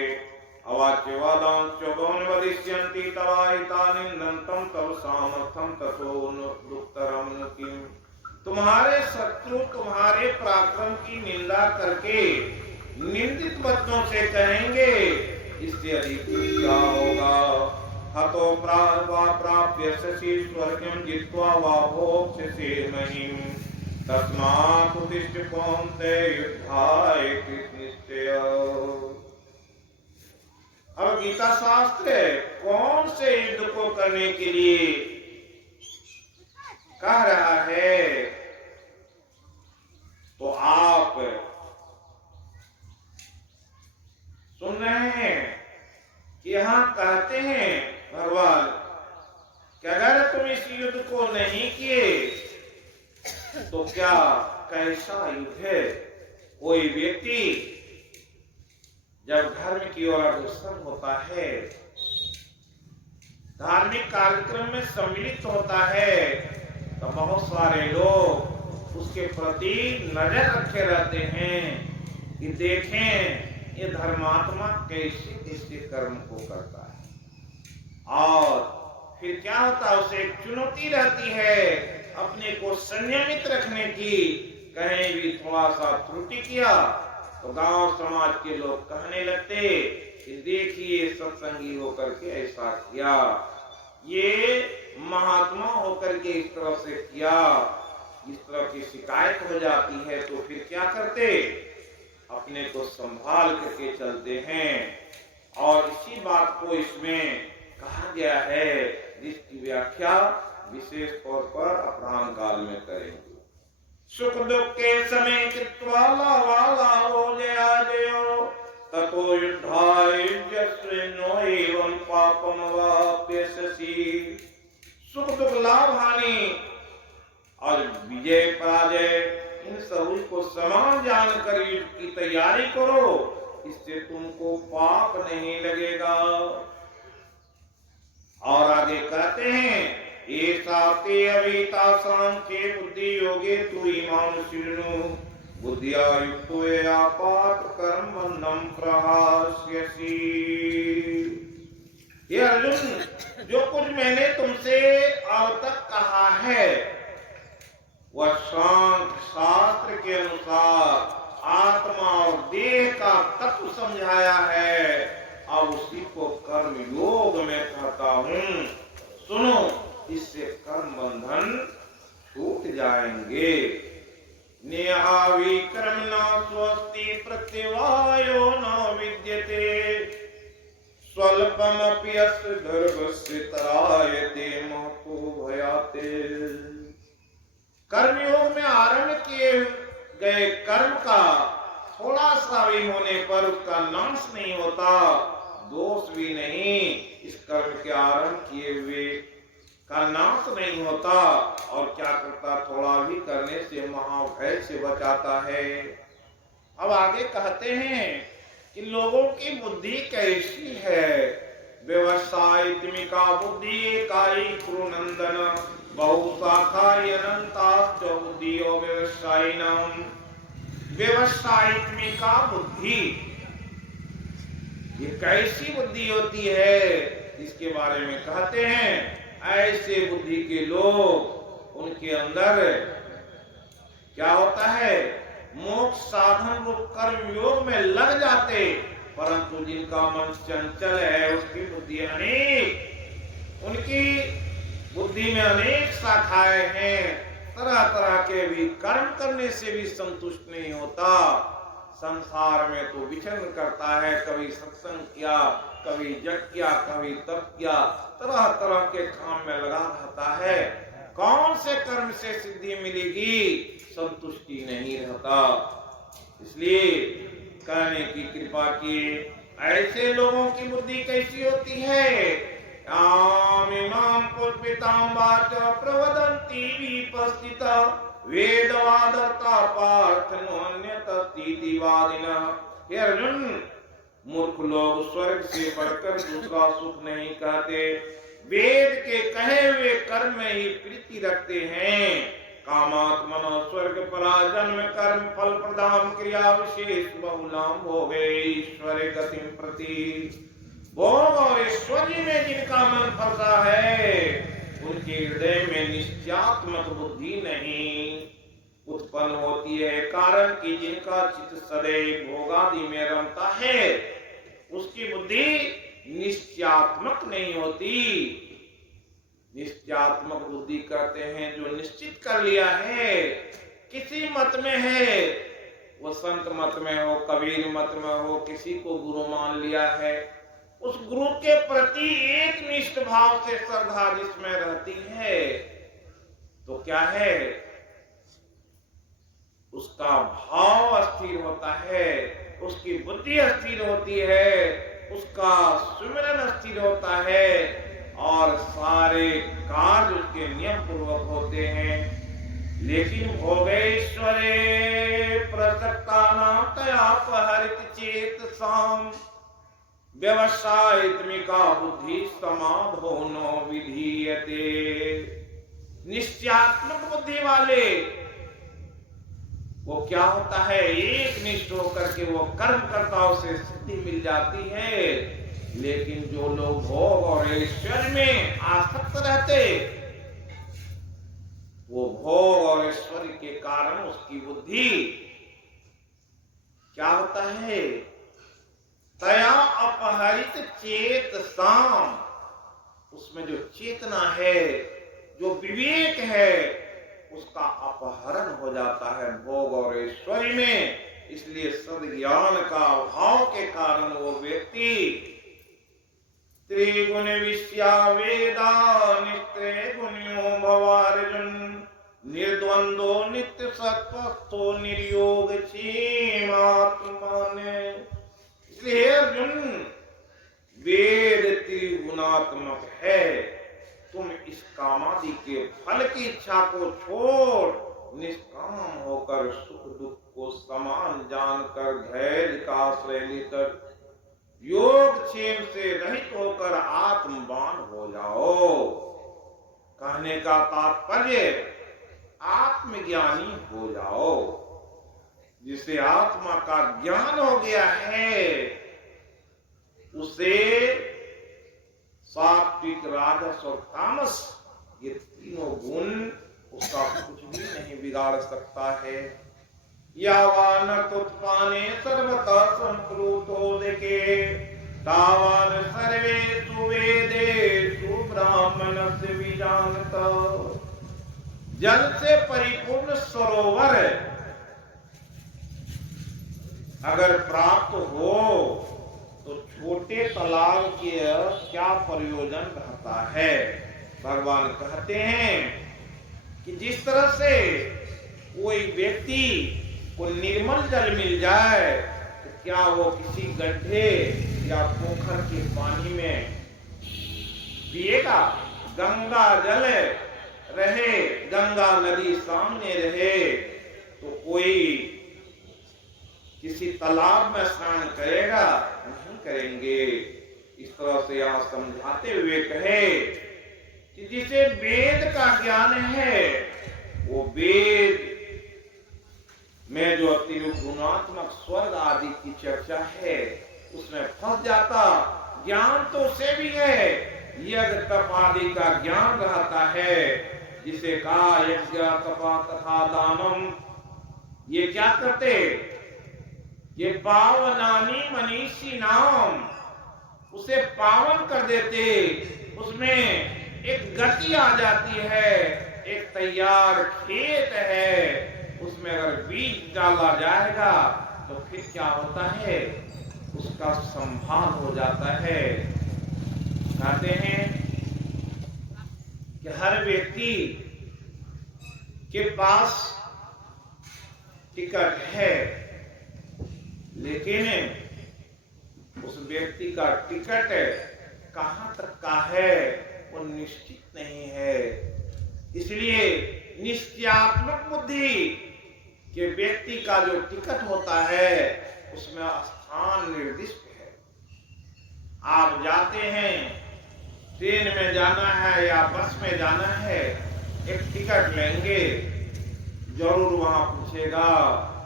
अवाच्यवादां चोदोन वदिष्यन्ति तवाहिता निन्दन्तं तव सामर्थ्यं ततो दुष्करं किम। तुम्हारे शत्रु तुम्हारे पराक्रम की निंदा करके निंदित वचनों से कहेंगे, इससे अधिक क्या होगा। हतो प्राप्य शशि स्वर्गं जित्वा वा भोक्ष्यसे महीम् तस्मात् उत्तिष्ठ कौन्तेय युद्धाय कृतनिश्चय। अब गीता शास्त्र कौन से युद्ध को करने के लिए कह रहा है, तो आप सुन रहे हैं कि यहाँ कहते हैं भगवान कि अगर तुम इस युद्ध को नहीं किए तो क्या कैसा युद्ध है। कोई व्यक्ति जब धर्म की ओर अग्रसर होता है, धार्मिक कार्यक्रम में सम्मिलित होता है, तो बहुत सारे लोग उसके प्रति नजर रखे रहते हैं कि देखें ये धर्मात्मा कैसे कैसे कर्म को करता है। और फिर क्या होता है, उसे एक चुनौती रहती है अपने को संयमित रखने की। कहीं भी थोड़ा सा त्रुटि किया तो गांव समाज के लोग कहने लगते कि देखिए सत्संगी होकर के ऐसा किया, ये महात्मा होकर के इस तरह से किया। इस तरह की शिकायत हो जाती है तो फिर क्या करते, अपने को संभाल करके चलते हैं। और इसी बात को इसमें कहा गया है, जिसकी व्याख्या विशेष तौर पर अपराह्न काल में करेंगे। सुख दुख के समय कृत्वा लावा हो जया जयो ततो युद्धाय युज्यस्विनो एवं पापम वाप्यसि। सुख दुख लाभ हानि और विजय पराजय इन सभी को समान जानकर युद्ध की तैयारी करो, इससे तुमको पाप नहीं लगेगा। और आगे कहते हैं, एसा ते अवीता सांख्ये बुद्धि योगे तु इमाम शृणु बुद्धिया युक्तो यापात कर्म बंधम प्रहास्यसि। ये अर्जुन, जो कुछ मैंने तुमसे अब तक कहा है वह सांख्य शास्त्र के अनुसार आत्मा और देह का तत्व समझाया है। अब उसी को कर्म योग में कहता हूँ, सुनो, इससे कर्म बंधन छूट जाएंगे। नेहावि कर्म न स्वस्ति प्रत्यवायो न विद्यते स्वल्पमपि अस्य गर्भस्य तरायते महतो भयाते। कर्मयोग में आरंभ किए गए कर्म का थोड़ा सा भी होने पर उसका नाश नहीं होता, दोष भी नहीं। इस कर्म के आरंभ किए हुए का नाश नहीं होता। और क्या करता, थोड़ा भी करने से महाभय से बचाता है। अब आगे कहते हैं कि लोगों की बुद्धि कैसी है। व्यवसायित्मिका बुद्धि एकाई कुरुनंदन बहुशाखाय अनंताश्च बुद्धियो व्यवसायिनाम। व्यवसायित्मिका बुद्धि, ये कैसी बुद्धि होती है, इसके बारे में कहते हैं, ऐसे बुद्धि के लोग, उनके अंदर क्या होता है, मोक्ष साधन रूप कर्म योग में लग जाते, परंतु जिनका मन चंचल है उसकी बुद्धि अनेक, उनकी बुद्धि में अनेक शाखाएं हैं, तरह तरह के भी कर्म करने से भी संतुष्ट नहीं होता। संसार में तो विचरण करता है, कभी सत्संग किया, कभी जग किया, कभी तप किया, तरह तरह के काम में लगा रहता है। कौन से कर्म से सिद्धि मिलेगी, संतुष्टि नहीं रहता। इसलिए कहने की कृपा की, ऐसे लोगों की बुद्धि कैसी होती है। आमिमां पुष्पितां वाच प्रवदन्ति विपस्थिता वेदवादर्ता पार्थ नोन्यतस्तीति वादिनः। हे अर्जुन, मूर्ख लोग स्वर्ग से बढ़कर दूसरा सुख नहीं कहते। वेद के कहे हुए कर्म में ही प्रीति रखते हैं। कामात्मनो स्वर्ग परा जन्म कर्म फल प्रदान क्रिया विशेष बहुलाम हो गए ईश्वर गतिम प्रति। भोग और ऐश्वर्य में जिनका मन फंसा है उनके हृदय में निश्चयात्मक बुद्धि नहीं उत्पन्न होती है। कारण कि जिनका चित्त सदैव भोगादि में रमता है उसकी बुद्धि निश्चयात्मक नहीं होती। निश्चयात्मक बुद्धि कहते हैं जो निश्चित कर लिया है, किसी मत में है, वो संत मत में हो, कबीर मत में हो, किसी को गुरु मान लिया है, उस गुरु के प्रति एक निष्ठ भाव से श्रद्धा जिसमें रहती है तो क्या है, उसका भाव अस्थिर होता है, उसकी बुद्धि अस्थिर होती है, उसका सुमिरन स्थिर होता है और सारे कार्य उसके नियम पूर्वक होते हैं। लेकिन भोगेश्वरे प्रसक्ता नाम तयापहरित चेतसाम व्यवसायित्मिका बुद्धि समाधो नो विधीयते। निश्चयात्मक बुद्धि वाले वो क्या होता है, एक निष्ठ होकर के वो कर्म करता से सिद्धि मिल जाती है। लेकिन जो लोग भोग और ऐश्वर्य में आसक्त रहते वो भोग और ऐश्वर्य के कारण उसकी बुद्धि क्या होता है, तया अपहरित चेतसाम, उसमें जो चेतना है, जो विवेक है, उसका अपहरण हो जाता है भोग और ऐश्वर्य में। इसलिए सद्ज्ञान का अभाव के कारण वो व्यक्ति त्रिगुण विषया वेदा निस्त्रे गुण्यो भवार्जुन निर्द्वंदो नित्य सत्वस्थो निर्योग क्षेमात्मान। इसलिए अर्जुन वेद त्रिगुणात्मक है, तुम इस कामादि के फल की इच्छा को छोड़ निष्काम होकर सुख दुख को समान जानकर धैर्य का आश्रय लेकर योग क्षेम से रहित होकर आत्मवान हो जाओ। कहने का तात्पर्य आत्मज्ञानी हो जाओ। जिसे आत्मा का ज्ञान हो गया है उसे सात्विक राजस और तामस ये तीनों गुण उसका कुछ भी नहीं बिगाड़ सकता है। यावान तुत्पाने सर्वतः संप्लुतो देके तावान सर्वेषु वेदेषु ब्राह्मणस्य विजानत। जल से परिपूर्ण सरोवर अगर प्राप्त हो तो छोटे तालाब के क्या प्रयोजन रहता है। भगवान कहते हैं कि जिस तरह से कोई व्यक्ति को निर्मल जल मिल जाए तो क्या वो किसी गड्ढे या पोखर के पानी में पिएगा। गंगा जल रहे, गंगा नदी सामने रहे तो कोई किसी तालाब में स्नान करेगा, नहीं करेंगे। इस तरह से यहाँ समझाते हुए कहे कि जिसे वेद का ज्ञान है वो वेद में जो त्रिगुणात्मक स्वर्ग आदि की चर्चा है उसमें फंस जाता। ज्ञान तो उसे भी है, यज्ञ तप आदि का ज्ञान रहता है, जिसे कहा यज्ञ तपा तथा दानम। ये क्या करते, ये पावनानी मनीषी नाम, उसे पावन कर देते। उसमें एक गति आ जाती है, एक तैयार खेत है, उसमें अगर बीज डाला जाएगा तो फिर क्या होता है, उसका संभाल हो जाता है। कहते हैं कि हर व्यक्ति के पास टिकट है, लेकिन उस व्यक्ति का टिकट कहां तक का है वो निश्चित नहीं है। इसलिए निश्चयात्मक बुद्धि के व्यक्ति का जो टिकट होता है उसमें स्थान निर्दिष्ट है। आप जाते हैं ट्रेन में जाना है या बस में जाना है, एक टिकट लेंगे, जरूर वहां पूछेगा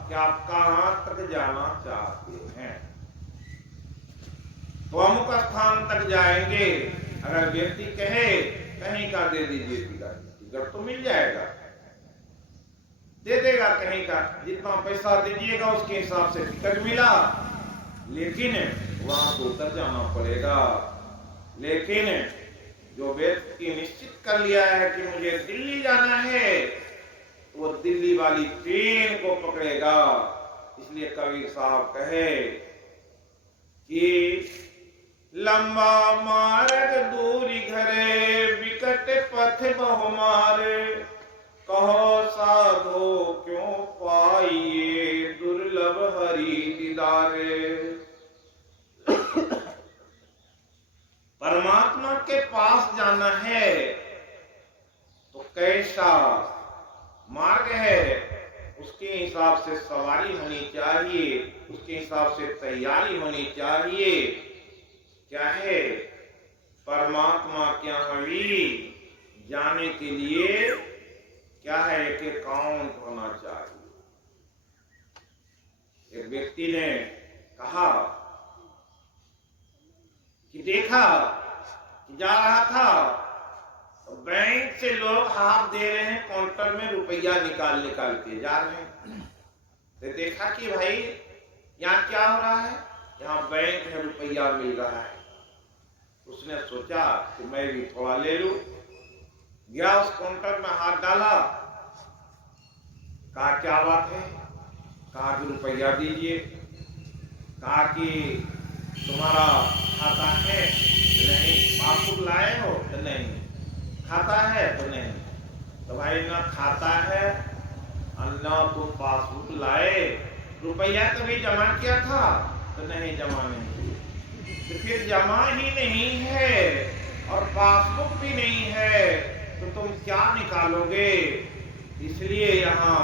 कि आप कहां तक जाना चाहते हैं। तो अमुक स्थान तक जाएंगे। अगर व्यक्ति कहे कहीं का दे दीजिए टिकट तो मिल जाएगा, दे देगा कहीं का, जितना पैसा दीजिएगा उसके हिसाब से टिकट मिला। लेकिन वहां तो उतर जाना पड़ेगा। लेकिन जो व्यक्ति निश्चित कर लिया है कि मुझे दिल्ली जाना है, वो दिल्ली वाली ट्रेन को पकड़ेगा। इसलिए कबीर साहब कहे कि लंबा मार्ग दूरी घरे, विकट पथ बहुमारे, कहो साधो क्यों पाइए, दुर्लभ हरि दीदारे। परमात्मा के पास जाना है तो कैसा मार्ग है, उसके हिसाब से सवारी होनी चाहिए, उसके हिसाब से तैयारी होनी चाहिए। क्या है? परमात्मा के यहाँ भी जाने के लिए क्या है, एक अकाउंट होना चाहिए। एक व्यक्ति ने कहा कि देखा कि जा रहा था तो बैंक से लोग हाथ दे रहे हैं, काउंटर में रुपया निकाल निकाल के जा रहे हैं। तो देखा कि भाई यहाँ क्या हो रहा है, यहाँ बैंक में रुपया मिल रहा है। उसने सोचा कि मैं भी थोड़ा ले लूं। गया उस काउंटर में हाथ डाला, कहा क्या बात है, कहा कि रुपया दीजिए। कहा कि तुम्हारा खाता है? नहीं। पासबुक लाए हो? तो नहीं। खाता है? तो नहीं। तो भाई ना खाता है और ना तुम पासबुक लाए, रुपया कभी जमा किया था? तो नहीं, जमा नहीं। तो फिर जमा ही नहीं है और पासबुक भी नहीं है तो तुम क्या निकालोगे? इसलिए यहाँ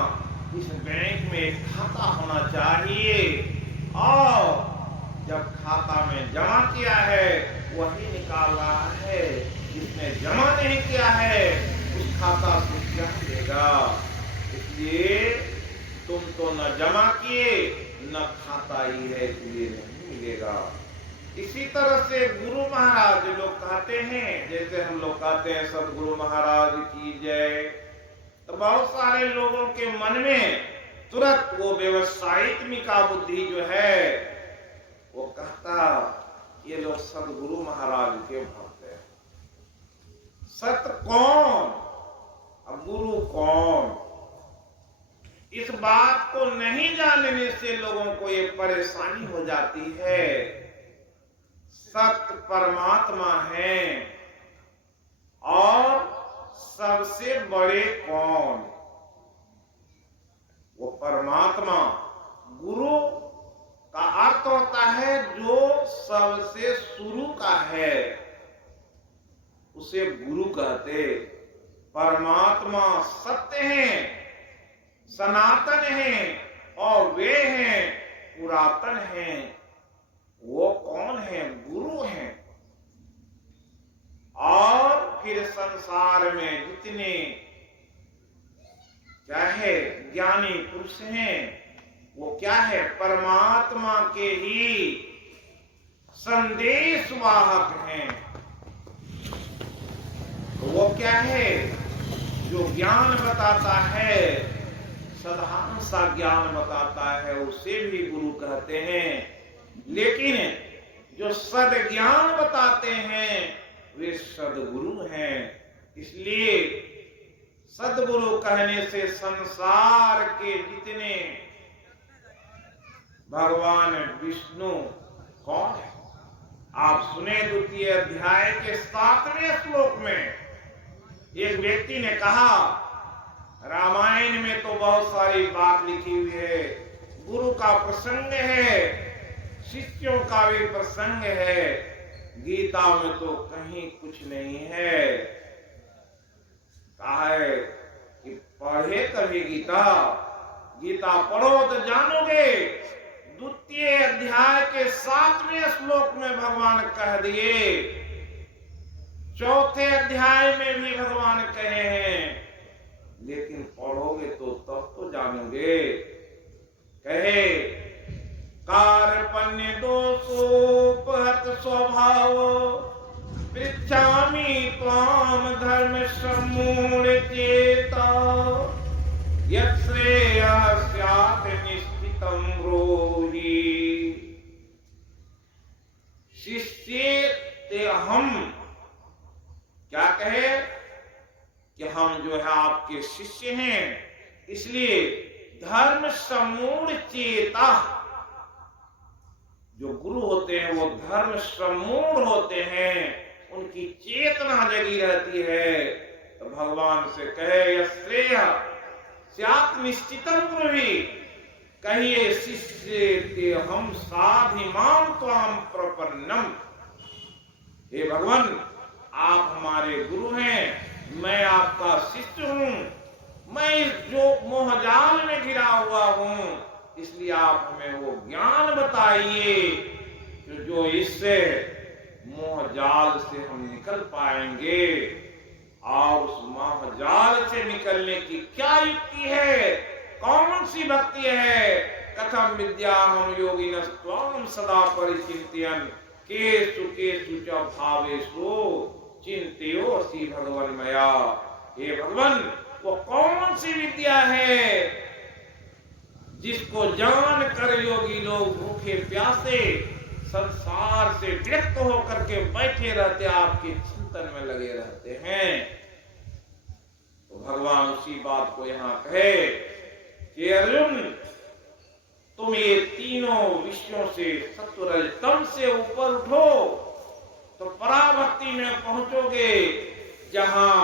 इस बैंक में खाता होना चाहिए, और जब खाता में जमा किया है वही निकाल रहा है। जिसने जमा नहीं किया है उस खाता से क्या मिलेगा? इसलिए तुम तो न जमा किए न खाता ही है, इसलिए नहीं मिलेगा। इसी तरह से गुरु महाराज लोग कहते हैं, जैसे हम लोग कहते हैं सदगुरु महाराज की जय, तो बहुत सारे लोगों के मन में तुरंत वो व्यवसायित्मिका बुद्धि जो है वो कहता ये लोग सदगुरु महाराज के भक्त हैं। सत कौन अब गुरु कौन, इस बात को नहीं जानने से लोगों को ये परेशानी हो जाती है। सत्य परमात्मा है और सबसे बड़े कौन? वो परमात्मा। गुरु का अर्थ होता है जो सबसे शुरू का है, उसे गुरु कहते। परमात्मा सत्य हैं, सनातन हैं और वे हैं पुरातन हैं। वो कौन है? गुरु हैं। और फिर संसार में जितने क्या है ज्ञानी पुरुष हैं वो क्या है? परमात्मा के ही संदेश वाहक हैं। तो वो क्या है? जो ज्ञान बताता है, साधारण सा ज्ञान बताता है, उसे भी गुरु कहते हैं। लेकिन जो सद ज्ञान बताते हैं वे सदगुरु हैं। इसलिए सदगुरु कहने से संसार के जितने भगवान विष्णु कौन है? आप सुने 2 अध्याय के 7वें श्लोक में एक व्यक्ति ने कहा, रामायण में तो बहुत सारी बात लिखी हुई है, गुरु का प्रसंग है, शिष्यों का भी प्रसंग है, गीता में तो कहीं कुछ नहीं है। कहा है कि पढ़े कभी गीता, गीता पढ़ो तो जानोगे। 2 अध्याय के 7वें श्लोक में भगवान कह दिए चौथे अध्याय में भी भगवान कहे हैं, लेकिन पढ़ोगे तो तब तो जानोगे। कहे कार्पण्य दोषोपहत स्वभाव पृच्छामि त्वाम धर्म सम्मूढ़ चेता यत् श्रेयः स्यात् निश्चितं ब्रूहि। शिष्य ते हम क्या कहे कि हम जो है आपके शिष्य हैं, इसलिए धर्म सम्मूढ़ चेता, जो गुरु होते हैं वो धर्म सम्मूढ़ होते हैं, उनकी चेतना जगी रहती है। तो भगवान से कहे श्रेय स्यात् निश्चितं ब्रूहि, कहिए शिष्य ते हम साधिमां त्वां प्रपन्नम। हे भगवान, आप हमारे गुरु हैं, मैं आपका शिष्य हूं, मैं जो मोहजाल में घिरा हुआ हूं, इसलिए आप हमें वो ज्ञान बताइए जो इससे मोहजाल से हम निकल पाएंगे। और उस मोहजाल से निकलने की क्या युक्ति है, कौन सी भक्ति है? कथम विद्याहम योगिनस्त्वां सदा परिचिन्तयन् केषु केषु च भावेषु चिन्तयोऽसि भगवन् मया। हे भगवान, वो कौन सी विद्या है जिसको जान कर योगी लोग भूखे प्यासे संसार से विरक्त होकर के बैठे रहते, आपके चिंतन में लगे रहते हैं। तो भगवान उसी बात को यहाँ कहे कि अर्जुन, तुम ये तीनों विषयों से सत्वरजतम से ऊपर उठो तो पराभक्ति में पहुंचोगे। जहां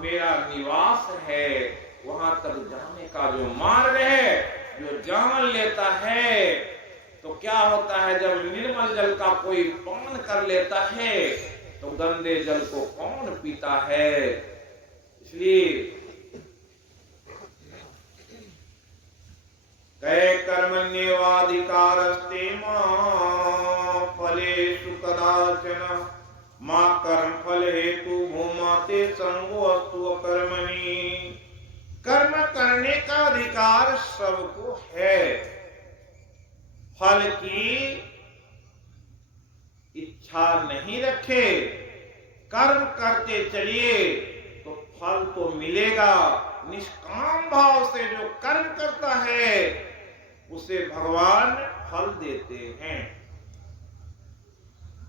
मेरा निवास है वहां तक जाने का जो मार्ग है, जो जान लेता है, तो क्या होता है, जब निर्मल जल का कोई पान कर लेता है तो गंदे जल को कौन पीता है। इसलिए कहे कर्मण्येवाधिकारस्ते मा फलेषु कदाचन मा कर्म फल हेतु भूमा ते संगोऽस्तु अकर्मणि। कर्म करने का अधिकार सबको है, फल की इच्छा नहीं रखे, कर्म करते चलिए तो फल तो मिलेगा। निष्काम भाव से जो कर्म करता है उसे भगवान फल देते हैं।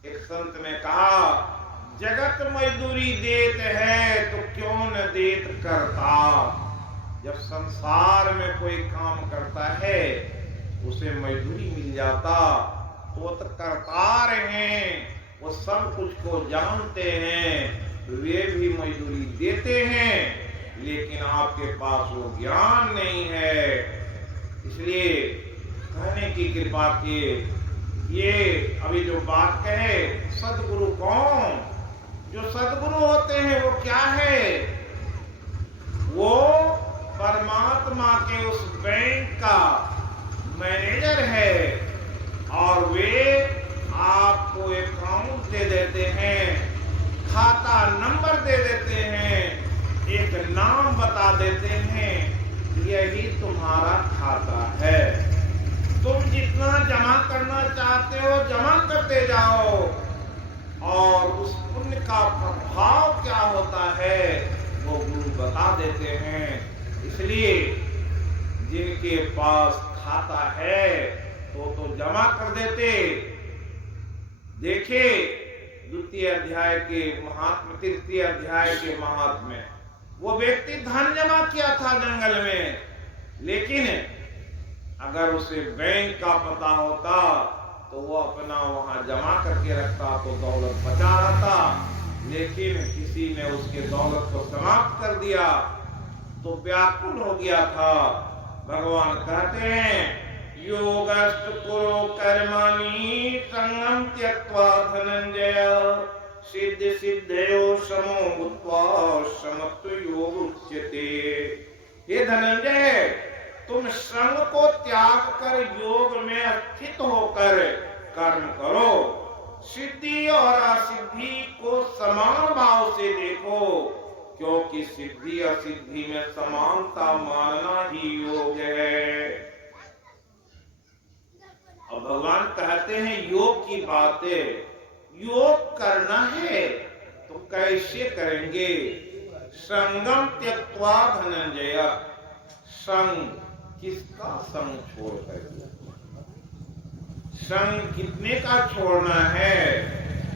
एक संत ने कहा, जगत मजदूरी देत है तो क्यों न देत करता। जब संसार में कोई काम करता है उसे मजदूरी मिल जाता तो वो तो करतार हैं, वो सब कुछ को जानते हैं, वे भी मजदूरी देते हैं, लेकिन आपके पास वो ज्ञान नहीं है। इसलिए कहने की कृपा की, ये अभी जो बात कहे, सदगुरु कौन? जो सदगुरु होते हैं वो क्या है? वो परमात्मा के उस बैंक का मैनेजर है और वे आपको अकाउंट दे देते हैं, खाता नंबर दे देते हैं, एक नाम बता देते हैं, यही तुम्हारा खाता है। तुम जितना जमा करना चाहते हो जमा करते जाओ, और उस पुण्य का प्रभाव क्या होता है वो गुरु बता देते हैं। इसलिए जिनके पास खाता है तो जमा कर देते। देखिए द्वितीय अध्याय के महात्म, तृतीय अध्याय के महात्म्य, वो व्यक्ति धन जमा किया था जंगल में, लेकिन अगर उसे बैंक का पता होता तो वो अपना वहां जमा करके रखता तो दौलत बचा रहता, लेकिन किसी ने उसके दौलत को समाप्त कर दिया तो व्याकुल हो गया था। भगवान कहते हैं, योगस्त कुरु कर्माणि संगम त्यक्त्वा धनंजय सिद्ध सिद्धयो समो भूत्वा समत्व योग उच्यते। हे धनंजय, तुम संग को त्याग कर योग में स्थित होकर कर्म करो, सिद्धि और असिद्धि को समान भाव से देखो, क्योंकि सिद्धि असिद्धि में समानता मानना ही योग है। अब भगवान कहते हैं योग की बातें, योग करना है तो कैसे करेंगे? संगम त्यक्त्वा धनंजय, संग किसका संग छोड़ करके, संग कितने का छोड़ना है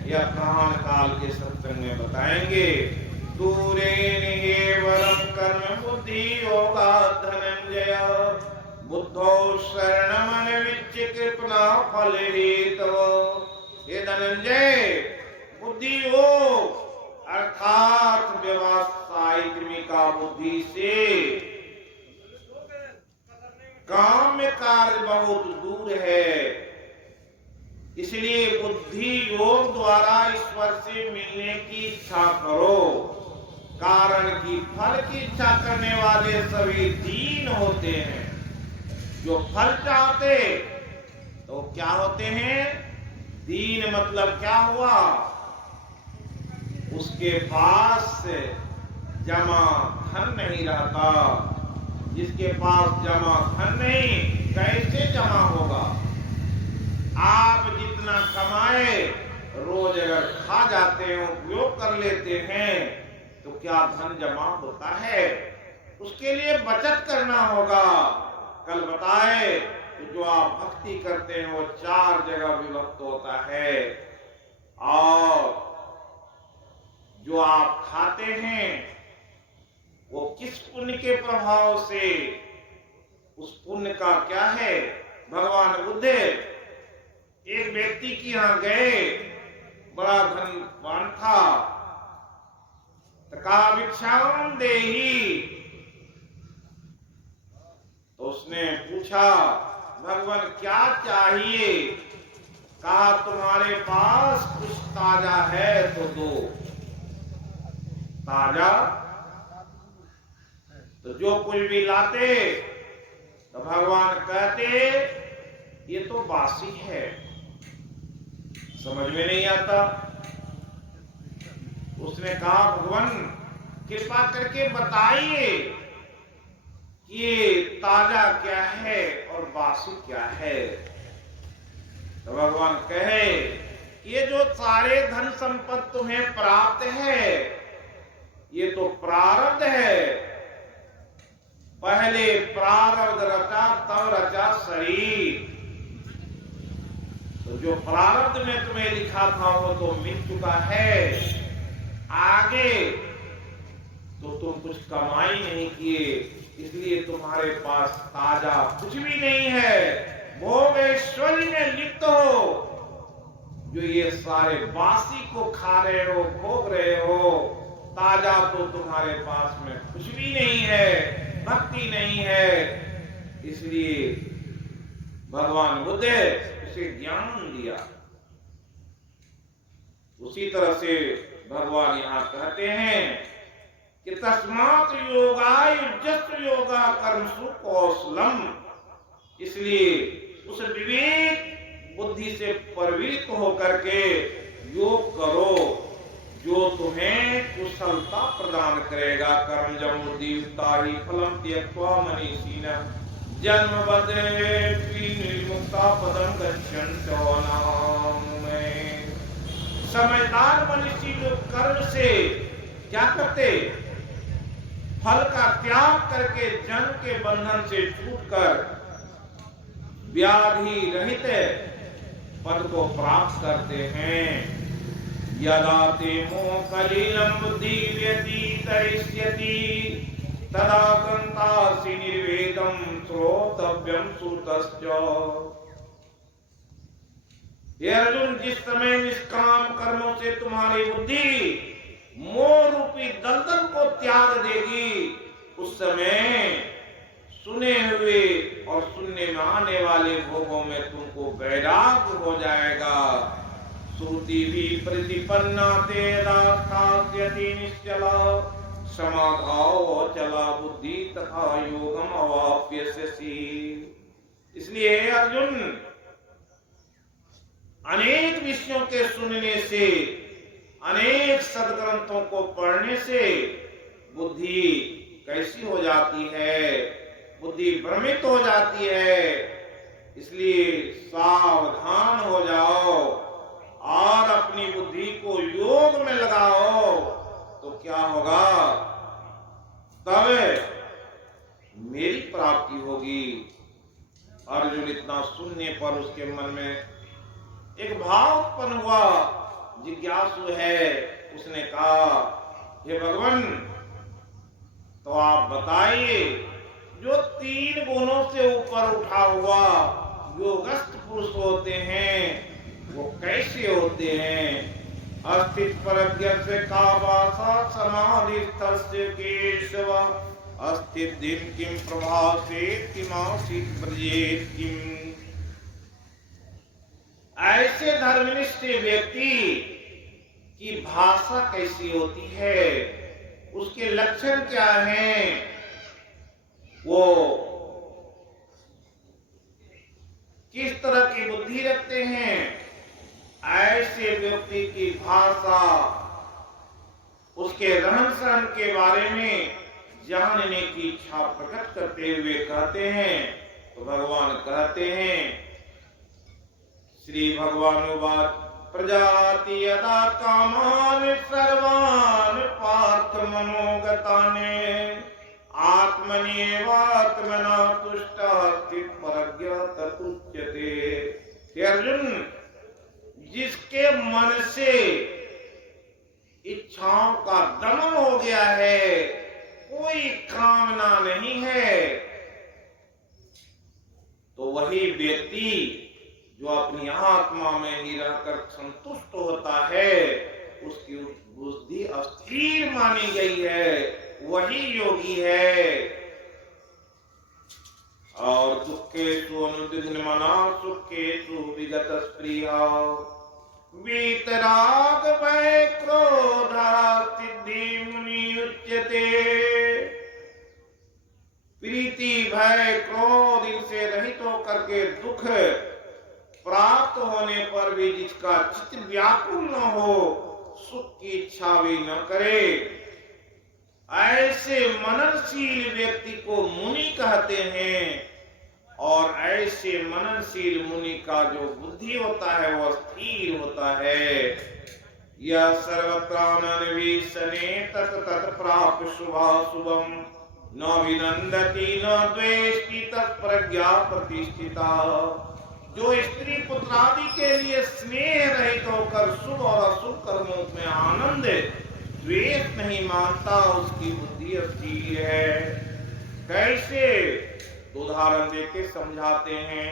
यह प्रमाण काल के सत्संग में बताएंगे। दूरे निहेवरम कर्म बुद्धि योगा धनंजय, बुद्धो शरणमन विच्य कृपणा फल हेतु। ये धनंजय, बुद्धि योग अर्थात व्यवसायिक का बुद्धि से काम्य कार्य बहुत दूर है, इसलिए बुद्धि योग द्वारा ईश्वर से मिलने की इच्छा करो। कारण की फल की इच्छा करने वाले सभी दीन होते हैं। जो फल चाहते तो क्या होते हैं? दीन मतलब क्या हुआ? उसके पास जमा धन नहीं रहता। जिसके पास जमा धन नहीं, कैसे जमा होगा? आप जितना कमाए रोज अगर खा जाते हैं, उपयोग कर लेते हैं, तो क्या धन जमा होता है? उसके लिए बचत करना होगा। कल बताए तो जो आप भक्ति करते हैं वो 4 जगह विभक्त होता है, और जो आप खाते हैं वो किस पुण्य के प्रभाव से, उस पुण्य का क्या है? भगवान बुद्ध एक व्यक्ति के यहां गए, बड़ा धनवान था, तो कहा भिक्षाम देहि। तो उसने पूछा भगवान क्या चाहिए? कहा तुम्हारे पास कुछ ताजा है तो दो। ताजा तो जो कुछ भी लाते तो भगवान कहते ये तो बासी है, समझ में नहीं आता। उसने कहा भगवान कृपा करके बताइए कि ये ताजा क्या है और बासी क्या है। तो भगवान कहे ये जो सारे धन संपत्ति तुम्हें प्राप्त है ये तो प्रारब्ध है। पहले प्रारब्ध रचा तब रचा शरीर। तो जो प्रारब्ध में तुम्हें लिखा था वो तो मिट चुका है। आगे तो तुम कुछ कमाई नहीं किए, इसलिए तुम्हारे पास ताजा कुछ भी नहीं है। भोग ऐश्वर्य में लिप्त हो। जो ये सारे बासी को खा रहे हो, भोग रहे हो, ताजा तो तुम्हारे पास में कुछ भी नहीं है, भक्ति नहीं है। इसलिए भगवान बुद्ध उसे ज्ञान दिया। उसी तरह से भगवान यहाँ कहते हैं कि तस्मात् योगाय युज्यस्व योगा कर्मसु कौशलम। इसलिए उस विवेक बुद्धि से प्रवृत्त होकर के योग करो जो तुम्हें कुशलता प्रदान करेगा। कर्म जमुद्धि युक्ताहि फलम त्यक्त्वा मनीषिणः जन्मबद्धे निर्मुक्ता पदम गच्छन्तो नामे। समझदार मनुष्य लोग कर्म से क्या करते? फल का त्याग करके जन्म के बंधन से छूटकर व्याधि रहित पद को प्राप्त करते हैं। यदा ते मोह कलिलं बुद्धि व्यतीतयिष्यति तदा गन्तासि निर्वेदं श्रोतव्यं श्रुतश्च। हे अर्जुन, जिस समय निष्काम कर्मों से तुम्हारी बुद्धि मोह रूपी दलदल को त्याग देगी, उस समय सुने हुए और सुनने में आने वाले भोगों में तुमको वैराग्य हो जाएगा। श्रुति भी प्रतिपन्ना तेरा स्थास्यति निश्चला समाधाव चला बुद्धि तथा योगम अवाप्यसि। इसलिए अर्जुन, अनेक विषयों के सुनने से, अनेक सदग्रंथों को पढ़ने से बुद्धि कैसी हो जाती है, बुद्धि भ्रमित हो जाती है। इसलिए सावधान हो जाओ और अपनी बुद्धि को योग में लगाओ, तो क्या होगा, तब मेरी प्राप्ति होगी। अर्जुन इतना सुनने पर उसके मन में एक भाव उत्पन्न हुआ, जिज्ञासु है। उसने कहा, हे भगवान, तो आप बताइए, जो 3 गुणों से ऊपर उठा हुआ योगस्थ पुरुष होते हैं, वो कैसे होते हैं? अस्थित प्रज्ञस्य का वासा समाधिस्थस्य केशव, अस्थित दिन किम प्रभासेत किमासीत ब्रजेत किम। ऐसे धर्मनिष्ठ व्यक्ति की भाषा कैसी होती है, उसके लक्षण क्या हैं, वो किस तरह की बुद्धि रखते हैं, ऐसे व्यक्ति की भाषा, उसके रहन सहन के बारे में जानने की इच्छा प्रकट करते हुए कहते हैं। तो भगवान कहते हैं, श्री भगवानुवाच, प्रजाति यदा कामान सर्वान पार्थ मनोगताने, आत्मन्येवात्मना तुष्टः स्थित प्रज्ञः ततुच्यते। हे अर्जुन, जिसके मन से इच्छाओं का दमन हो गया है, कोई कामना नहीं है, तो वही व्यक्ति जो अपनी आत्मा में ही रहकर संतुष्ट होता है, उसकी बुद्धि अस्थिर मानी गई है, वही योगी है। और दुखेषु अनुद्विग्नमना सुखेषु विगत स्पृहा, वीतराग भय क्रोधा सिद्धि मुनि उच्यते। प्रीति भय क्रोध इनसे रहित होकर के दुख प्राप्त होने पर भी जिसका चित्त व्याकुल न हो, सुख की इच्छा भी न करे, ऐसे मननशील व्यक्ति को मुनि कहते हैं। और ऐसे मननशील मुनि का जो बुद्धि होता है वह स्थिर होता है। यह सर्वत्रानन्वीक्षणे तत तत प्राप्य शुभाशुभम, न विनंदति न द्वेष्टि तत्प्रज्ञा प्रतिष्ठिता। जो स्त्री पुत्र आदि के लिए स्नेह रहित होकर शुभ और अशुभ कर्मों में आनंद द्वेष नहीं मानता, उसकी बुद्धि स्थिर है। कैसे? उदाहरण देके समझाते हैं।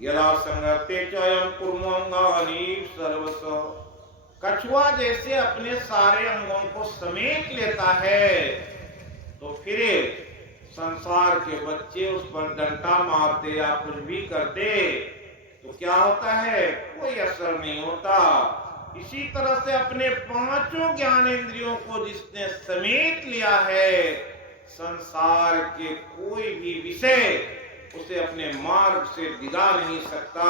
यदा संगते चयम कुर्मंगानि सर्वस, कछुआ जैसे अपने सारे अंगों को समेट लेता है, तो फिर संसार के बच्चे उस पर डंडा मारते या कुछ भी करते तो क्या होता है? कोई असर नहीं होता। इसी तरह से अपने 5 ज्ञानेंद्रियों को जिसने समेट लिया है, संसार के कोई भी विषय उसे अपने मार्ग से दिगा नहीं सकता।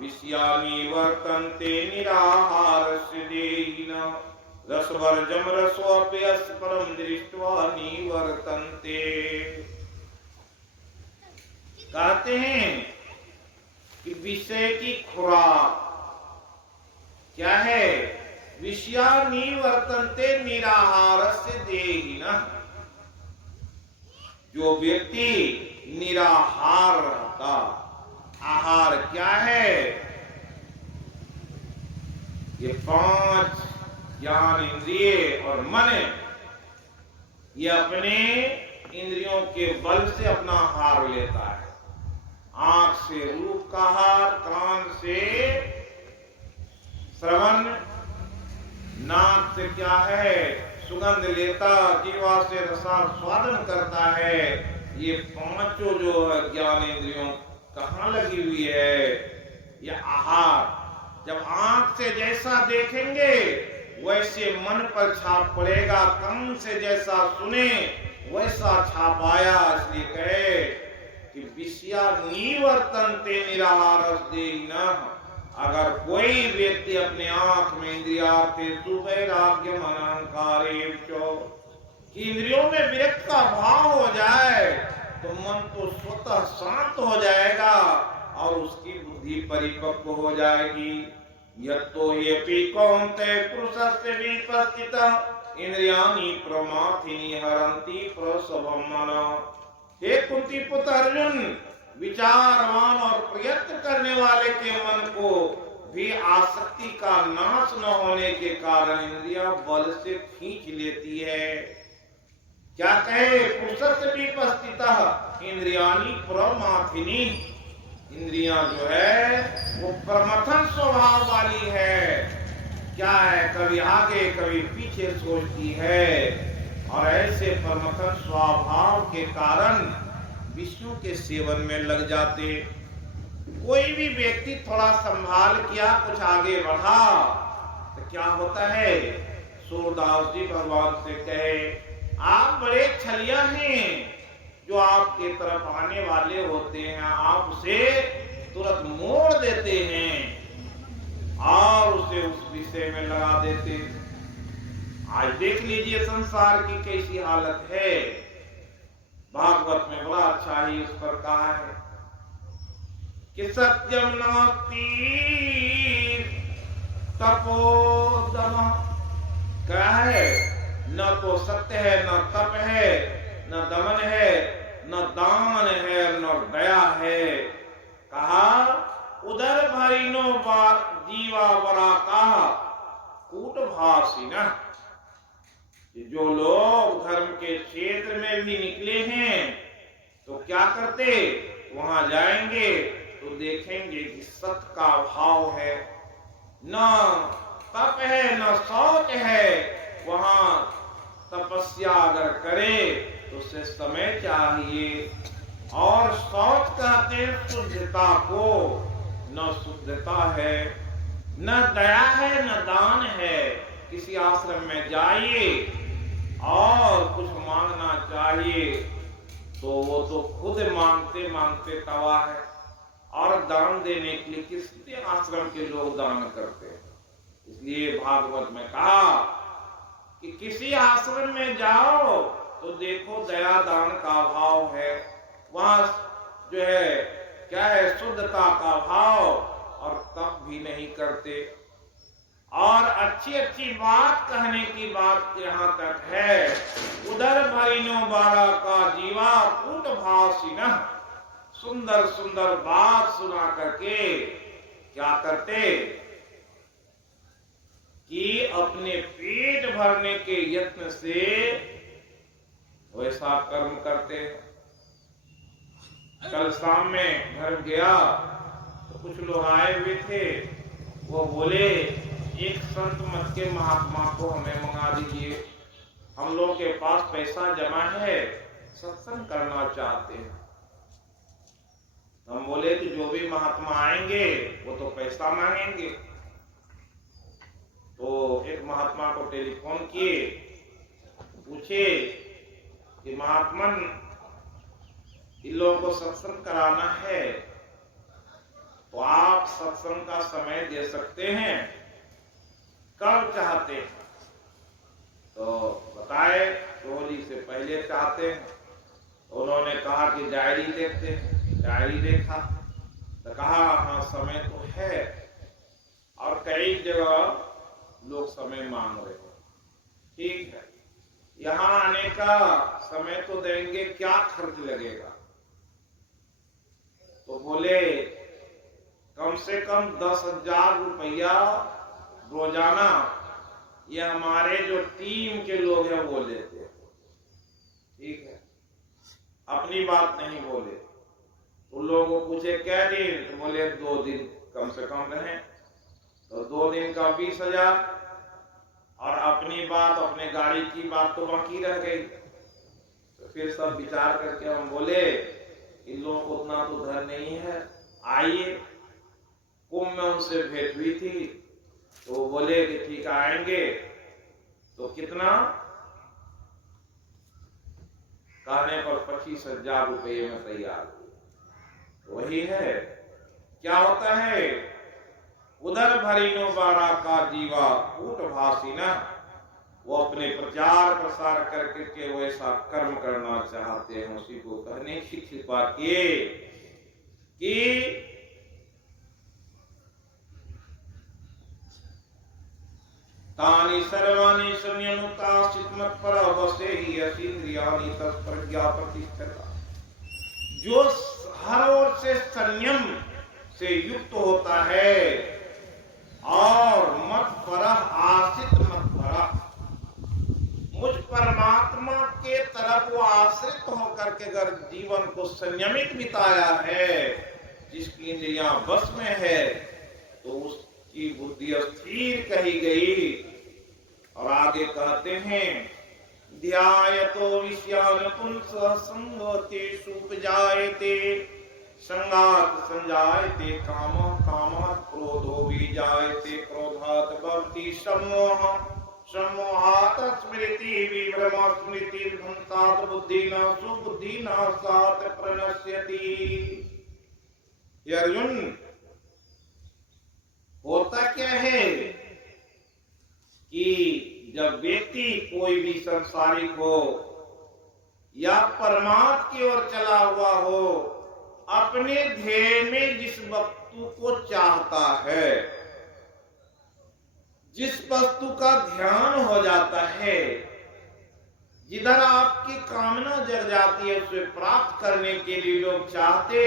विषयानि वर्तन्ते निराहारस्य देहिनः, रसवर्जं रसोऽपि परं दृष्ट्वा निवर्तन्ते। कहते हैं कि विषय की खुराक क्या है? विषयानि वर्तन्ते निराहारस्य देहिनः। जो व्यक्ति निराहार रहता, आहार क्या है? ये 5 ज्ञान इंद्रिय और मन, ये अपने इंद्रियों के बल से अपना आहार लेता है। आंख से रूप का आहार, कान से श्रवण, नाक से क्या है? सुगंध लेता, जीवा से रसास्वादन करता है। ये 5 जो ज्ञानेंद्रियों कहाँ लगी हुई है? ये आहार। जब आंख से जैसा देखेंगे वैसे मन पर छाप पड़ेगा, कान से जैसा सुने वैसा छाप आया। इसलिए कहे कि विषया निवर्तन्ते निराहारस्य देहिनः, अगर कोई व्यक्ति अपने आंख में इंद्रियार्थेषु वैराग्यम अनहंकारेषु कि इंद्रियों में विरक्त का भाव हो जाए तो मन तो स्वतः शांत हो जाएगा और उसकी बुद्धि परिपक्व हो जाएगी। यत्तो येपि कौन्तेय पुरुषस्य विपस्थितः इंद्रियाणि प्रमाथिनी हरन्ति प्रसवं मनः। हे कुंती पुत्र अर्जुन, विचारवान और प्रयत्न करने वाले के मन को भी आसक्ति का नाश न होने के कारण इंद्रियां बल से खींच लेती है। क्या कहे, पुरुषस्य विपस्थितः इंद्रियाणि प्रमाथिनी, इंद्रियां जो है वो प्रमथन स्वभाव वाली है। क्या है, कभी आगे कभी पीछे सोचती है और ऐसे प्रमथन स्वभाव के कारण विष्णु के सेवन में लग जाते। कोई भी व्यक्ति थोड़ा संभाल किया, कुछ आगे बढ़ा तो क्या होता है, सूरदास जी भगवान से कहे, आप बड़े छलिया हैं, जो आपके तरफ आने वाले होते हैं आप उसे तुरंत मोड़ देते हैं और उसे उस विषय में लगा देते। आज देख लीजिए संसार की कैसी हालत है। भागवत में बड़ा अच्छा ही उस पर कहा है कि सत्यम नास्ति तपोदम, क्या है, न तो सत्य है, न तप है, न दमन है, न दान है, न दया है। कहा उदर भरिनो जीवा बरा कहा कूट भासी न। जो लोग धर्म के क्षेत्र में भी निकले हैं तो क्या करते, वहां जाएंगे तो देखेंगे कि सत्य का भाव है, न तप है, न शौच है। वहां तपस्या अगर करे तो उसे समय चाहिए। और शौच कहते हैं शुद्धता को, न शुद्धता है, न दया है, न दान है। किसी आश्रम में जाइए और कुछ मांगना चाहिए तो वो तो खुद मांगते मांगते तवा है। और दान देने के लिए किसके आश्रम के लोग दान करते हैं। इसलिए भागवत में कहा कि किसी आश्रम में जाओ तो देखो दया दान का भाव है, वहां जो है क्या है, शुद्धता का भाव, और तप भी नहीं करते। और अच्छी अच्छी बात कहने की बात यहाँ तक है, उधर भरिनो बारा का जीवा कूट भासी न। सुंदर सुंदर बात सुना करके क्या करते कि अपने पेट भरने के यत्न से वैसा कर्म करते। कल शाम में घर गया तो कुछ लोग आए हुए थे, वो बोले एक संत मत के महात्मा को हमें मंगा दीजिए, हम लोग के पास पैसा जमा है, सत्संग करना चाहते हैं। हम बोले कि जो भी महात्मा आएंगे वो तो पैसा मांगेंगे। तो एक महात्मा को टेलीफोन किए, पूछे कि महात्मन इन लोगों को सत्संग कराना है तो आप सत्संग का समय दे सकते हैं, कब चाहते हैं? तो बताए तो होली से पहले चाहते हैं। तो उन्होंने कहा कि डायरी देखते हैं। डायरी देखा तो कहा हाँ समय तो है, और कई जगह लोग समय मांग रहे हैं। ठीक है, यहाँ आने का समय तो देंगे, क्या खर्च लगेगा? तो बोले कम से कम 10,000 रुपया रोजाना ये हमारे जो टीम के लोग हैं वो लेते हैं। ठीक है, अपनी बात नहीं बोले। तो लोगों को पूछे क्या दिन, तो बोले 2 दिन कम से कम रहे। तो 2 दिन का 20,000, और अपनी बात, अपने गाड़ी की बात तो बाकी रह गई। तो फिर सब विचार करके हम बोले इन लोगों को उतना तो धन नहीं है, आइए। कुंभ में उनसे भेंट हुई थी तो वो बोले कि ठीक आएंगे। तो कितना कहने पर 25,000 रुपये में तैयार हुए। वही है, क्या होता है उधर भरीनो बारा का जीवा कूट भासी न, वो अपने प्रचार प्रसार करके के वो ऐसा कर्म करना चाहते हैं। उसी को कहने शिक्षित वाक्य कि तानि सर्वाणि संयमुक्ताश्चित् मत्परः वसेहि यतीन्द्रियाणि तत्प्रज्ञा प्रतिष्ठिता। जो हर ओर से संयम से युक्त होता है और मत्परः आश्रित मत्परः, मुझ परमात्मा के तरफ वो आश्रित होकर के अगर जीवन को संयमित बिताया है, जिसकी इंद्रियां बस में है, तो उसकी बुद्धि स्थिर कही गई। और आगे कहते हैं ध्यायतो विषयान पुंसः संगतेषु उपजायते संगात् संजायते कामः कामात् क्रोधो विजायते क्रोधात् भवति सम्मोहः सम्मोहात् स्मृति विभ्रमः स्मृति भ्रंशात् बुद्धिनाशो बुद्धिनाशात् प्रणश्यति। अर्जुन, होता क्या है कि जब व्यक्ति कोई भी संसारिक हो या परमात्मा की ओर चला हुआ हो, अपने ध्येय में जिस वस्तु को चाहता है, जिस वस्तु का ध्यान हो जाता है, जिधर आपकी कामना जग जाती है, उसे प्राप्त करने के लिए लोग चाहते,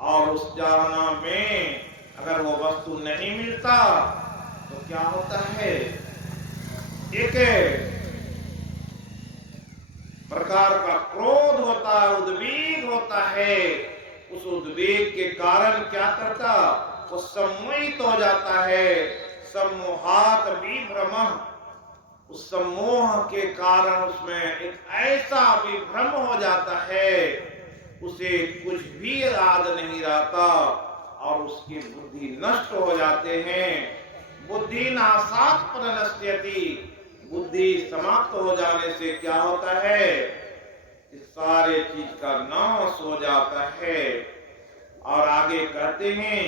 और उस चाहना में अगर वो वस्तु नहीं मिलता तो क्या होता है, एक प्रकार का क्रोध होता है, उद्वेग होता है। उस उद्वेग के कारण क्या करता, वो सम्मोहित हो जाता है। सम्मोहात विभ्रमः, उस सम्मोह के कारण उसमें एक ऐसा विभ्रम हो जाता है, उसे कुछ भी याद नहीं रहता और उसकी बुद्धि नष्ट हो जाते हैं। बुद्धि नाशात् प्रणश्यति, बुद्धि समाप्त हो जाने से क्या होता है, इस सारे चीज का नाश हो जाता है। और आगे कहते हैं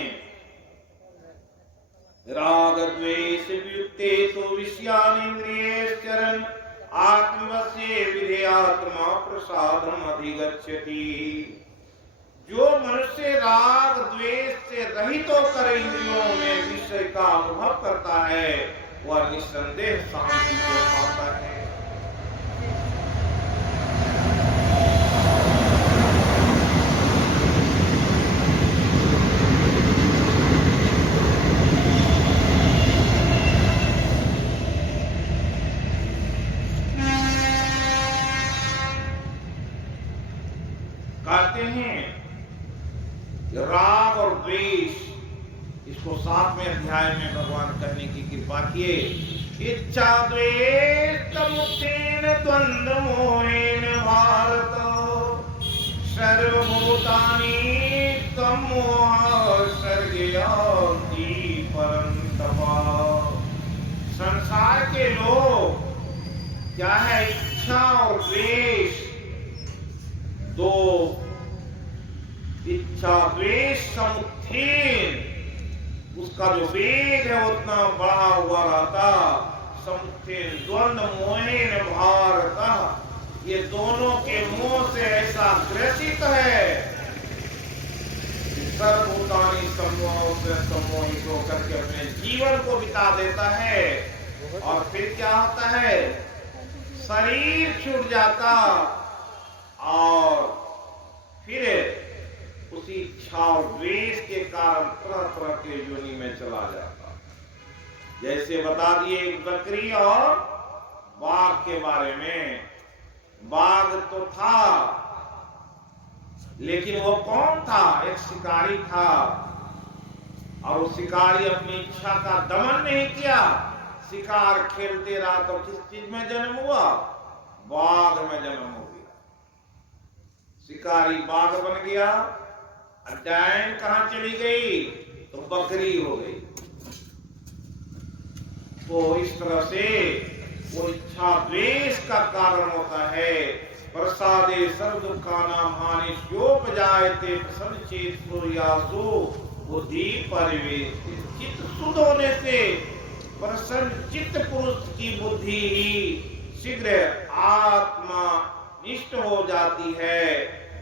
राग द्वेष वियुक्तेषु विषयानीन्द्रियैश्चरन् आत्मवश्ये विधेयात्मा प्रसादम् अधिगच्छति। जो मनुष्य राग द्वेष से रहित होकर इंद्रियों में विषय का अनुभव करता है, वह निस्संदेह शांति को पाता है। कहते हैं राग और द्वेष, इसको 7वें अध्याय में भगवान कहने की कृपा किए। इच्छा द्वेष मुक्तेन द्वंद्व मोहेन भारत सर्वभूतानि तमोह सर्गयान्ति परन्तपा। संसार के लोग क्या है, इच्छा और द्वेष, दो इच्छा द्वेष समुत्थेन, उसका जो वेग है उतना बढ़ा हुआ रहता। समुत्थेन द्वंद्व मोहेन भारत, ये दोनों के मोह से ऐसा ग्रसित है, सर्वभूतानि समूह से सम्मोहित होकर के अपने जीवन को बिता देता है। और फिर क्या होता है, शरीर छूट जाता और फिर उसी इच्छा और द्वेष के कारण तरह तरह के योनि में चला जाता। जैसे बता दिए एक बकरी और बाघ के बारे में। बाघ तो था, लेकिन वो कौन था, एक शिकारी था, और वो शिकारी अपनी इच्छा का दमन नहीं किया। शिकार खेलते रहा तो किस चीज में जन्म हुआ, बाघ में जन्म हो गया। शिकारी बाघ बन गया, डायन कहां चली गई, तो बकरी हो गई। तो इस तरह से वो इच्छा द्वेष का कारण होता है। प्रसादे सर्व दुखानां हानिश्योपजायते प्रसन्नचेतो सूर्यासो बुद्धि परिवेशित, चित्त शुद्ध होने से प्रसन्न चित्त पुरुष की बुद्धि ही शीघ्र आत्मा निष्ठ हो जाती है।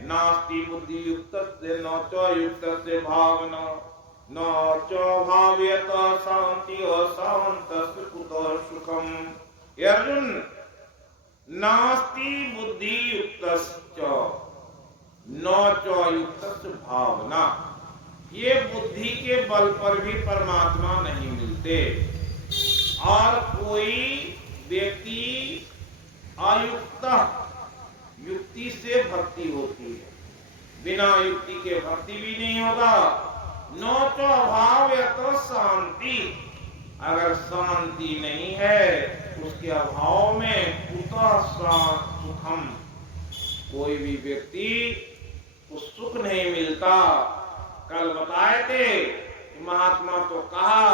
नास्ति बुद्धि युक्तस्य न च युक्तस्य भावना न च भाव्यत शांति अशांतस्य कुतः सुखम। अर्जुन, नास्ति बुद्धि युक्तस्य न च युक्तस्य भावना, ये बुद्धि के बल पर भी परमात्मा नहीं मिलते। और कोई व्यक्ति अयुक्त युक्ति से भक्ति होती है, बिना युक्ति के भक्ति भी नहीं होगा। न तो अभाव या तो शांति, अगर शांति नहीं है उसके अभाव में कुतः सुखम, कोई भी व्यक्ति को सुख नहीं मिलता। कल बताए थे कि महात्मा तो कहा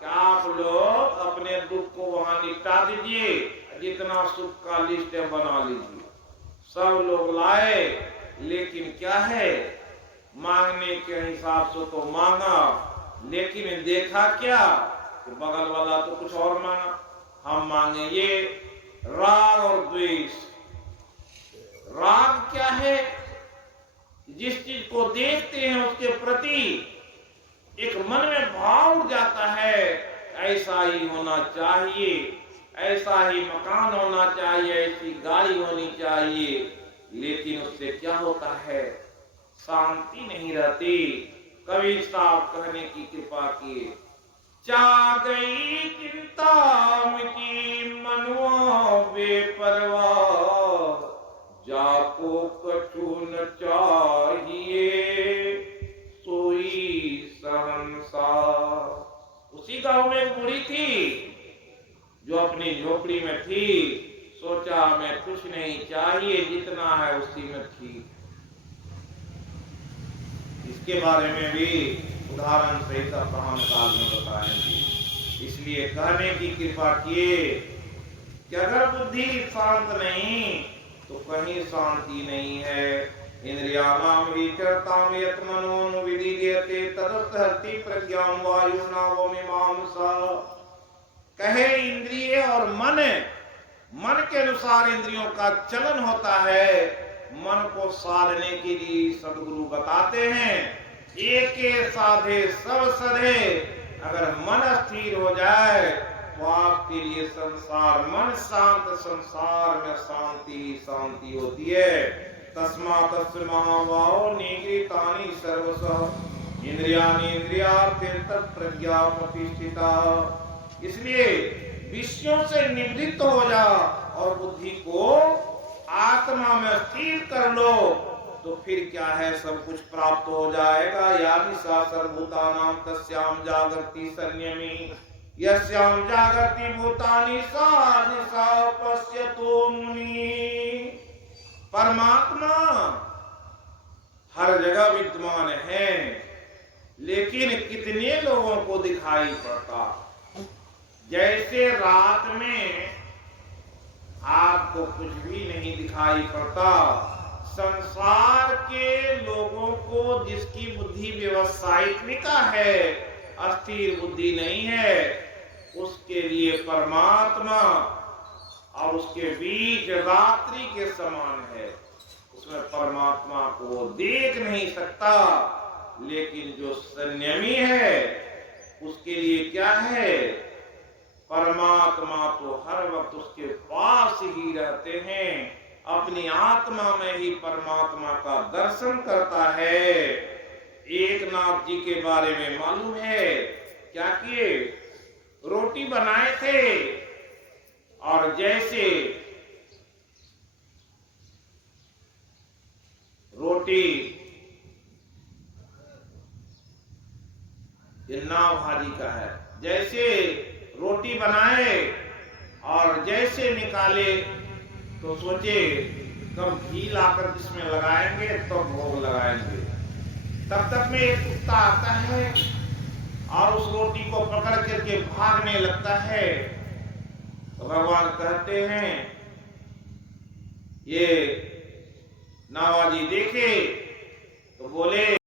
कि आप लोग अपने दुख को वहां निपटा दीजिए, जितना सुख का लिस्ट बना लीजिए। सब लोग लाए, लेकिन क्या है, मांगने के हिसाब से तो मांगा, लेकिन देखा क्या कि बगल वाला तो कुछ और मांगा। हम मांगे ये राग और द्वेष। राग क्या है, जिस चीज को देखते हैं उसके प्रति एक मन में भाव उठ जाता है, ऐसा ही होना चाहिए, ऐसा ही मकान होना चाहिए, ऐसी गाड़ी होनी चाहिए। लेकिन उससे क्या होता है, शांति नहीं रहती। कबीर साहब कहने की कृपा किए, चा गई चिंता मिटी मनुआ बेपरवाह, जाको कछु न चाहिए सोई सहनसार। उसी गांव में एक बूढ़ी थी जो अपनी झोपड़ी में थी, सोचा मैं कुछ नहीं चाहिए, जितना है उसी में ठीक। इसके बारे में भी उदाहरण सहित प्रमाण काल में बताएंगे। इसलिए कहने की कृपा किए कि अगर बुद्धि शांत नहीं तो कहीं शांति नहीं है। इंद्रियाणां विचरतां यत् मनोनुविधीयते तदर्थहति प्रज्ञां वायुर्नावमीमांसा। कहे इंद्रिय और मन के अनुसार इंद्रियों का चलन होता है। मन को साधने के लिए सदगुरु बताते हैं, एक साधे सब सधे। अगर मन स्थिर हो जाए तो आपके लिए संसार, मन शांत, संसार में शांति ही शांति होती है। तस्मात् तस्य महाबाहो निगृहीतानि सर्वशः इंद्रियाणि इंद्रियार्थे तत्प्रज्ञा प्रतिष्ठिता। इसलिए विषयों से निवृत्त हो जा और बुद्धि को आत्मा में स्थिर कर लो, तो फिर क्या है, सब कुछ प्राप्त हो जाएगा। यानि सा सर्वभूतानां तस्यां जागर्ति संयमी, यस्यां जागर्ति भूतानि सा निशा पश्यतो मुनि। परमात्मा हर जगह विद्यमान है, लेकिन कितने लोगों को दिखाई पड़ता। जैसे रात में आपको कुछ भी नहीं दिखाई पड़ता, संसार के लोगों को जिसकी बुद्धि व्यवसायिकता है, अस्थिर बुद्धि नहीं है, उसके लिए परमात्मा और उसके बीच रात्रि के समान है। उसमें परमात्मा को देख नहीं सकता। लेकिन जो संयमी है उसके लिए क्या है, परमात्मा तो हर वक्त उसके पास ही रहते हैं, अपनी आत्मा में ही परमात्मा का दर्शन करता है। एक नाथ जी के बारे में मालूम है क्या किए, रोटी बनाए थे और जैसे रोटी, ये नाव भाजी का है, जैसे रोटी बनाए और जैसे निकाले तो सोचे कब घी लाकर जिसमें लगाएंगे तो भोग लगाएंगे। तब तक में एक कुत्ता आता है और उस रोटी को पकड़ करके भागने लगता है। तो भगवान कहते हैं, ये नावाजी देखे तो बोले